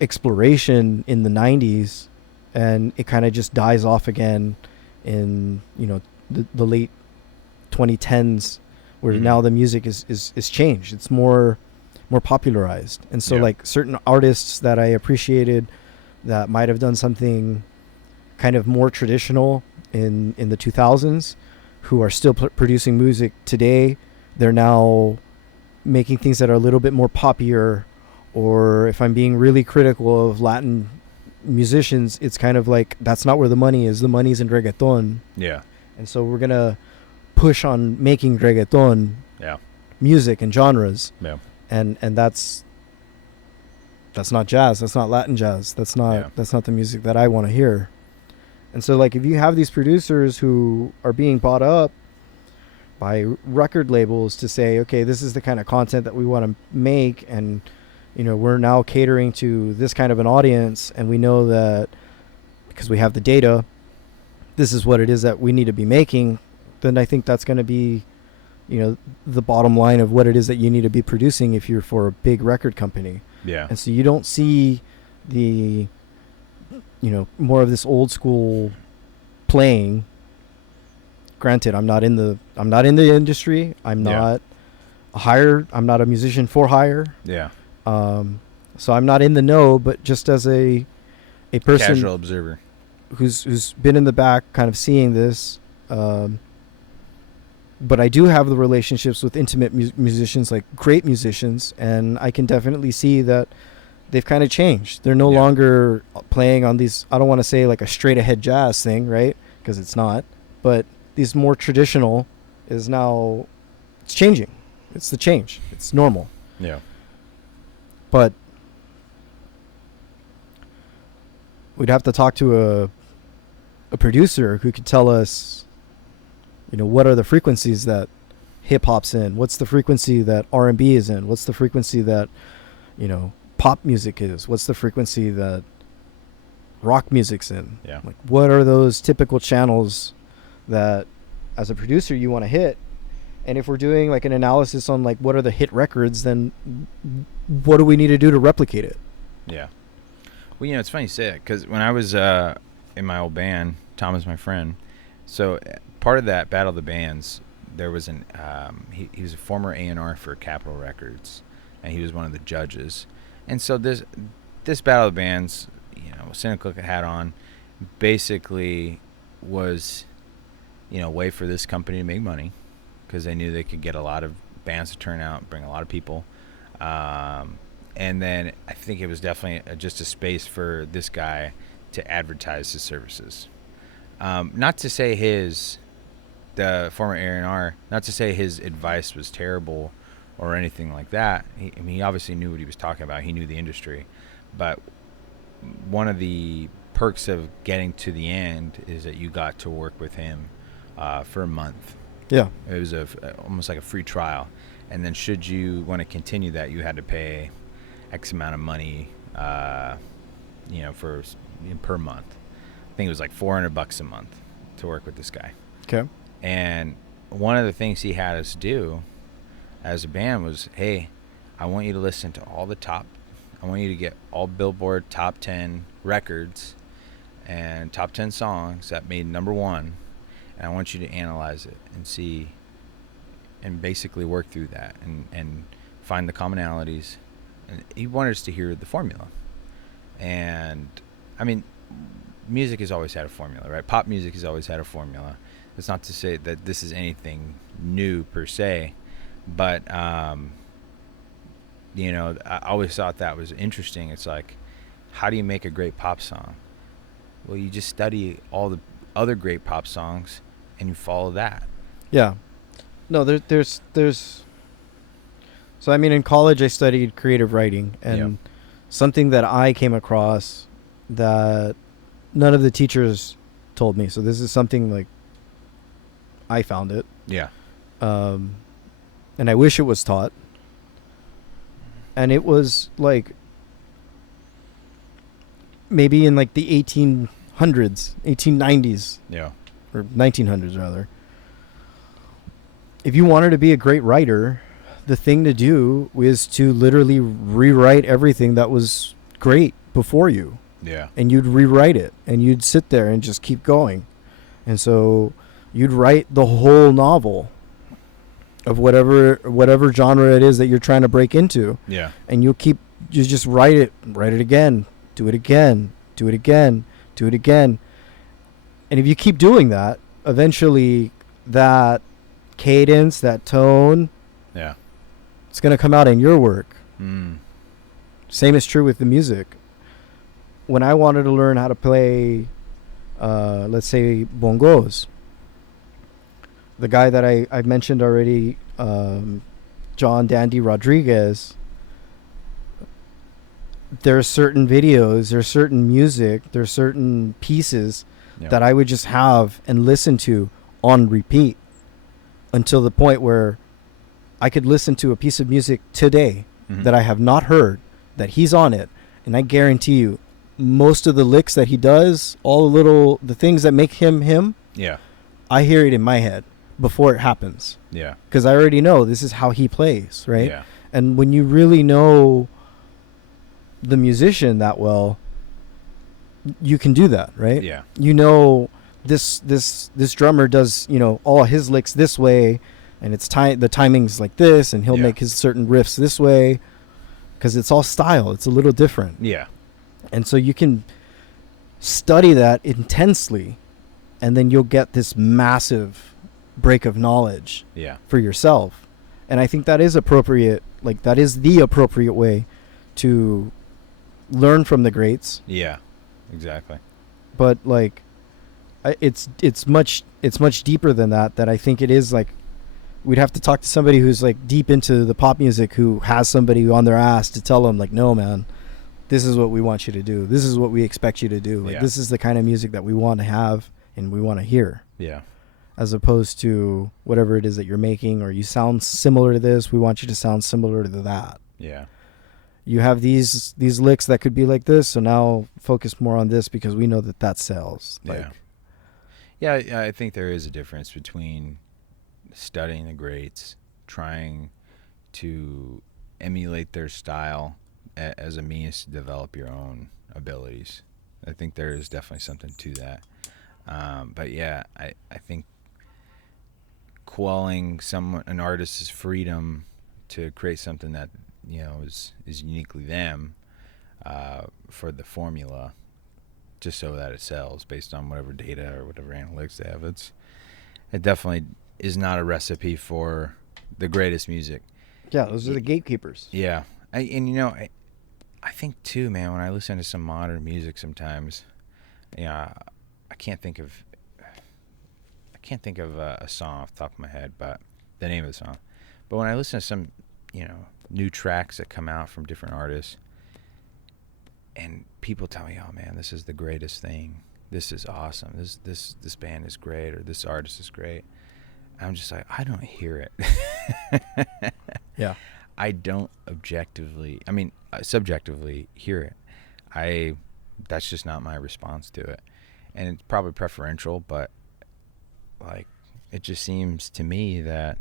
exploration in the 90s, and it kind of just dies off again in the late 2010s, where now the music is changed. It's more popularized. And so like certain artists that I appreciated that might have done something kind of more traditional in the 2000s, who are still producing music today, they're now making things that are a little bit more poppier. Or if I'm being really critical of Latin musicians, it's kind of like that's not where the money is. The money's in reggaeton. Yeah. And so we're going to push on making reggaeton music and genres. Yeah. And that's not jazz. That's not Latin jazz. That's not the music that I want to hear. And so like if you have these producers who are being bought up by record labels to say, okay, this is the kind of content that we want to make, and we're now catering to this kind of an audience, and we know that because we have the data, this is what it is that we need to be making, then I think that's going to be, the bottom line of what it is that you need to be producing if you're for a big record company. Yeah. And so you don't see the, more of this old school playing. Granted, I'm not in the industry. I'm not I'm not a musician for hire. Yeah. So I'm not in the know, but just as a person, casual observer, who's been in the back kind of seeing this, but I do have the relationships with intimate musicians, like great musicians, and I can definitely see that they've kind of changed. They're no longer playing on these, I don't want to say like a straight ahead jazz thing, right? Because it's not, but these more traditional is now, it's changing. It's the change. It's normal. Yeah. But we'd have to talk to a producer who could tell us, what are the frequencies that hip hop's in? What's the frequency that R&B is in? What's the frequency that, pop music is? What's the frequency that rock music's in? Yeah. Like, what are those typical channels that, as a producer, you want to hit? And if we're doing like an analysis on like what are the hit records, then what do we need to do to replicate it? Yeah. Well, it's funny you say it, because when I was in my old band, Tom is my friend. So part of that Battle of the Bands, there was he was a former A&R for Capitol Records, and he was one of the judges. And so this Battle of the Bands, Cynical had on, basically was, a way for this company to make money, because they knew they could get a lot of bands to turn out, bring a lot of people. And then I think it was definitely just a space for this guy to advertise his services. Not to say the former A&R, not to say his advice was terrible or anything like that. He obviously knew what he was talking about. He knew the industry. But one of the perks of getting to the end is that you got to work with him for a month. Yeah. It was almost like a free trial. And then should you want to continue that, you had to pay X amount of money, per month. I think it was like $400 a month to work with this guy. Okay. And one of the things he had us do as a band was, hey, I want you to listen to I want you to get all Billboard top 10 records and top 10 songs that made number one. And I want you to analyze it and see, and basically work through that and find the commonalities. And he wanted us to hear the formula. And I mean, music has always had a formula, right? Pop music has always had a formula. It's not to say that this is anything new per se, but I always thought that was interesting. It's like, how do you make a great pop song? Well, you just study all the other great pop songs and you follow that. Yeah. No, there's so I mean, in college I studied creative writing, and something that I came across that none of the teachers told me. So this is something like I found it. Yeah. And I wish it was taught. And it was like maybe in like the 1890s. Yeah. Or 1900s rather. If you wanted to be a great writer, the thing to do is to literally rewrite everything that was great before you. Yeah. And you'd rewrite it, and you'd sit there and just keep going. And so you'd write the whole novel of whatever genre it is that you're trying to break into. Yeah. And you just write it again, do it again, do it again, do it again. And if you keep doing that, eventually that cadence, that tone, it's going to come out in your work. Same is true with the music. When I wanted to learn how to play, let's say, bongos, the guy that I mentioned already, John Dandy Rodriguez, there's certain videos, there's certain music, there's certain pieces that I would just have and listen to on repeat until the point where I could listen to a piece of music today that I have not heard, that he's on it, and I guarantee you most of the licks that he does, all the things that make him, I hear it in my head before it happens. Yeah. Because I already know this is how he plays, right? Yeah. And when you really know the musician that well, you can do that, right? Yeah. You know, this drummer does, all his licks this way, and it's the timing's like this, and he'll make his certain riffs this way, because it's all style. It's a little different. Yeah. And so you can study that intensely, and then you'll get this massive break of knowledge for yourself. And I think that is appropriate. Like, that is the appropriate way to learn from the greats. Yeah, exactly. But like, it's much deeper than that. That I think it is like we'd have to talk to somebody who's like deep into the pop music, who has somebody on their ass to tell them like, no, man, this is what we want you to do. This is what we expect you to do. Like, this is the kind of music that we want to have and we want to hear. Yeah. As opposed to whatever it is that you're making, or you sound similar to this, we want you to sound similar to that. Yeah. You have these licks that could be like this, so now focus more on this because we know that sells. Like, yeah, I think there is a difference between studying the greats, trying to emulate their style as a means to develop your own abilities. I think there is definitely something to that. But yeah, I think quelling an artist's freedom to create something that, you know, is uniquely them, for the formula, just so that it sells based on whatever data or whatever analytics they have. It definitely is not a recipe for the greatest music. Yeah, those are the gatekeepers. Yeah. I think too, man, when I listen to some modern music sometimes, I can't think of a song off the top of my head, but the name of the song. But when I listen to some, new tracks that come out from different artists, and people tell me, "Oh man, this is the greatest thing. This is awesome. This band is great, or this artist is great." I'm just like, I don't hear it. Yeah. I don't subjectively hear it. That's just not my response to it. And it's probably preferential, but like, it just seems to me that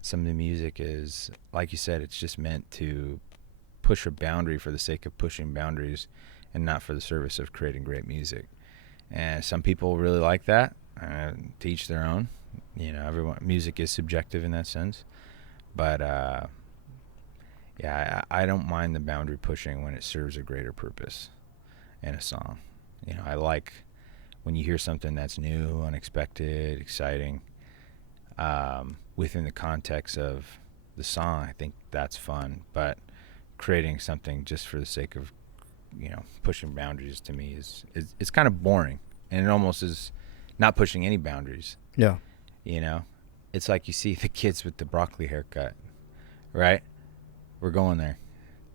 some of the music is, like you said, it's just meant to push a boundary for the sake of pushing boundaries and not for the service of creating great music. And some people really like that, to each their own. Music is subjective in that sense. But yeah, I don't mind the boundary pushing when it serves a greater purpose in a song. I like when you hear something that's new, unexpected, exciting, within the context of the song. I think that's fun. But creating something just for the sake of, pushing boundaries, to me is it's kind of boring, and it almost is not pushing any boundaries. Yeah. It's like you see the kids with the broccoli haircut, right? We're going there.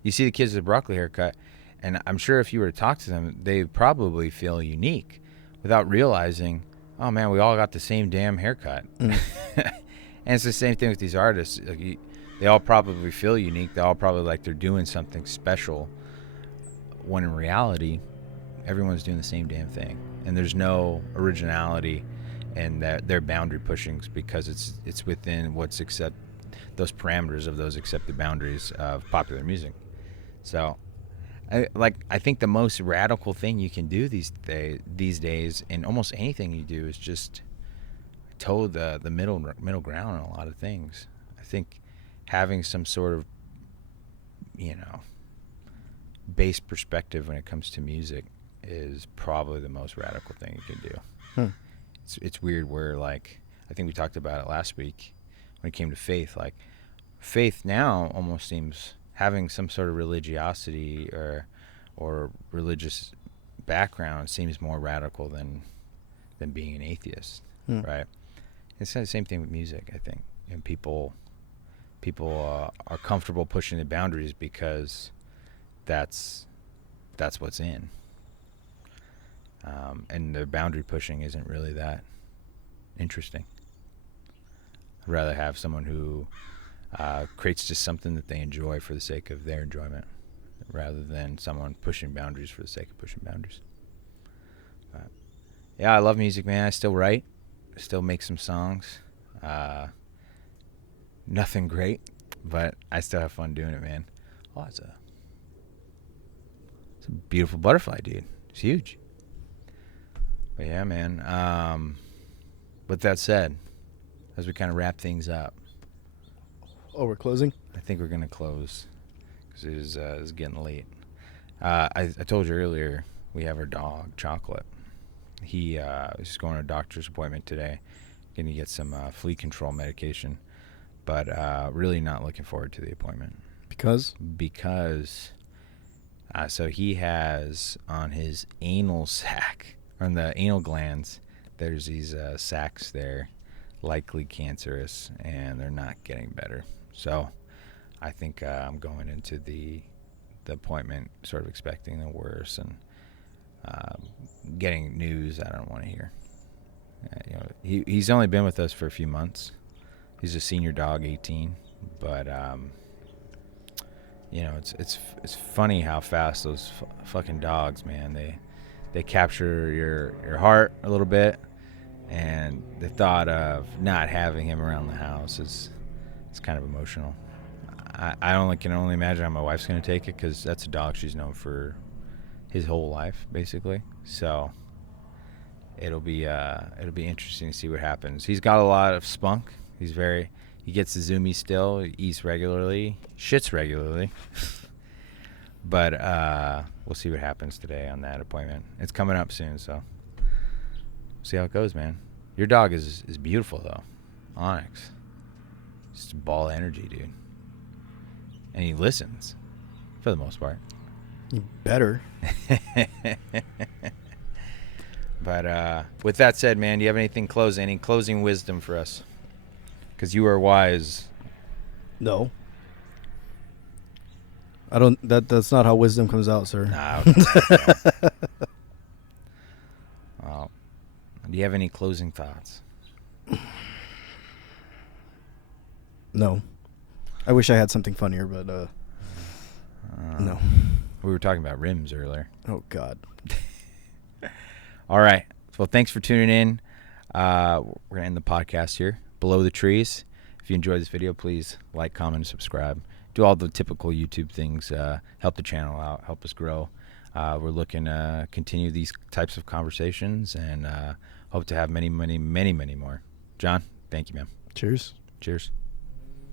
You see the kids with the broccoli haircut, and I'm sure if you were to talk to them, they probably feel unique without realizing, oh man, we all got the same damn haircut. And it's the same thing with these artists. They all probably feel unique. They all probably like they're doing something special, when in reality, everyone's doing the same damn thing. And there's no originality in their boundary pushings, because it's within those parameters of those accepted boundaries of popular music. So I think the most radical thing you can do these days in almost anything you do is just toe the middle ground on a lot of things. I think having some sort of base perspective when it comes to music is probably the most radical thing you can do. It's weird where, like, I think we talked about it last week when it came to faith. Like, faith now almost seems, having some sort of religiosity or religious background seems more radical than being an atheist, right? It's the same thing with music, I think. And people are comfortable pushing the boundaries because that's what's in. And the boundary pushing isn't really that interesting. I'd rather have someone who creates just something that they enjoy for the sake of their enjoyment, rather than someone pushing boundaries for the sake of pushing boundaries. But yeah, I love music, man. I still write. I still make some songs. Nothing great, but I still have fun doing it, man. Oh, it's a beautiful butterfly, dude. It's huge. But yeah, man. With that said, as we kind of wrap things up. Oh, we're closing? I think we're going to close because it is getting late. I told you earlier, we have our dog, Chocolate. He is going to a doctor's appointment today, going to get some flea control medication, but really not looking forward to the appointment. Because? So he has on his anal sac, on the anal glands, there's these sacs there, likely cancerous, and they're not getting better. So I think I'm going into the appointment sort of expecting the worst, and getting news I don't want to hear. He's only been with us for a few months. He's a senior dog, 18, but it's funny how fast those fucking dogs, man, they capture your heart a little bit, and the thought of not having him around the house is kind of emotional. I can only imagine how my wife's going to take it, because that's a dog she's known for his whole life, basically. So it'll be interesting to see what happens. He's got a lot of spunk. He gets the zoomies still. He eats regularly, shits regularly. But we'll see what happens today on that appointment. It's coming up soon, so we'll see how it goes, man. Your dog is beautiful, though. Onyx. Just a ball of energy, dude. And he listens, for the most part. You better. But with that said, man, do you have any closing wisdom for us? Because you are wise. No. I don't. That's not how wisdom comes out, sir. Nah. Okay. Well, do you have any closing thoughts? No. I wish I had something funnier, but no. We were talking about rims earlier. Oh God. All right. Well, thanks for tuning in. We're gonna end the podcast here. Below the trees. If you enjoyed this video, please like, comment, and subscribe. Do all the typical YouTube things. Help the channel out. Help us grow. We're looking to continue these types of conversations, and hope to have many, many, many, many more. John, thank you, man. Cheers. Cheers.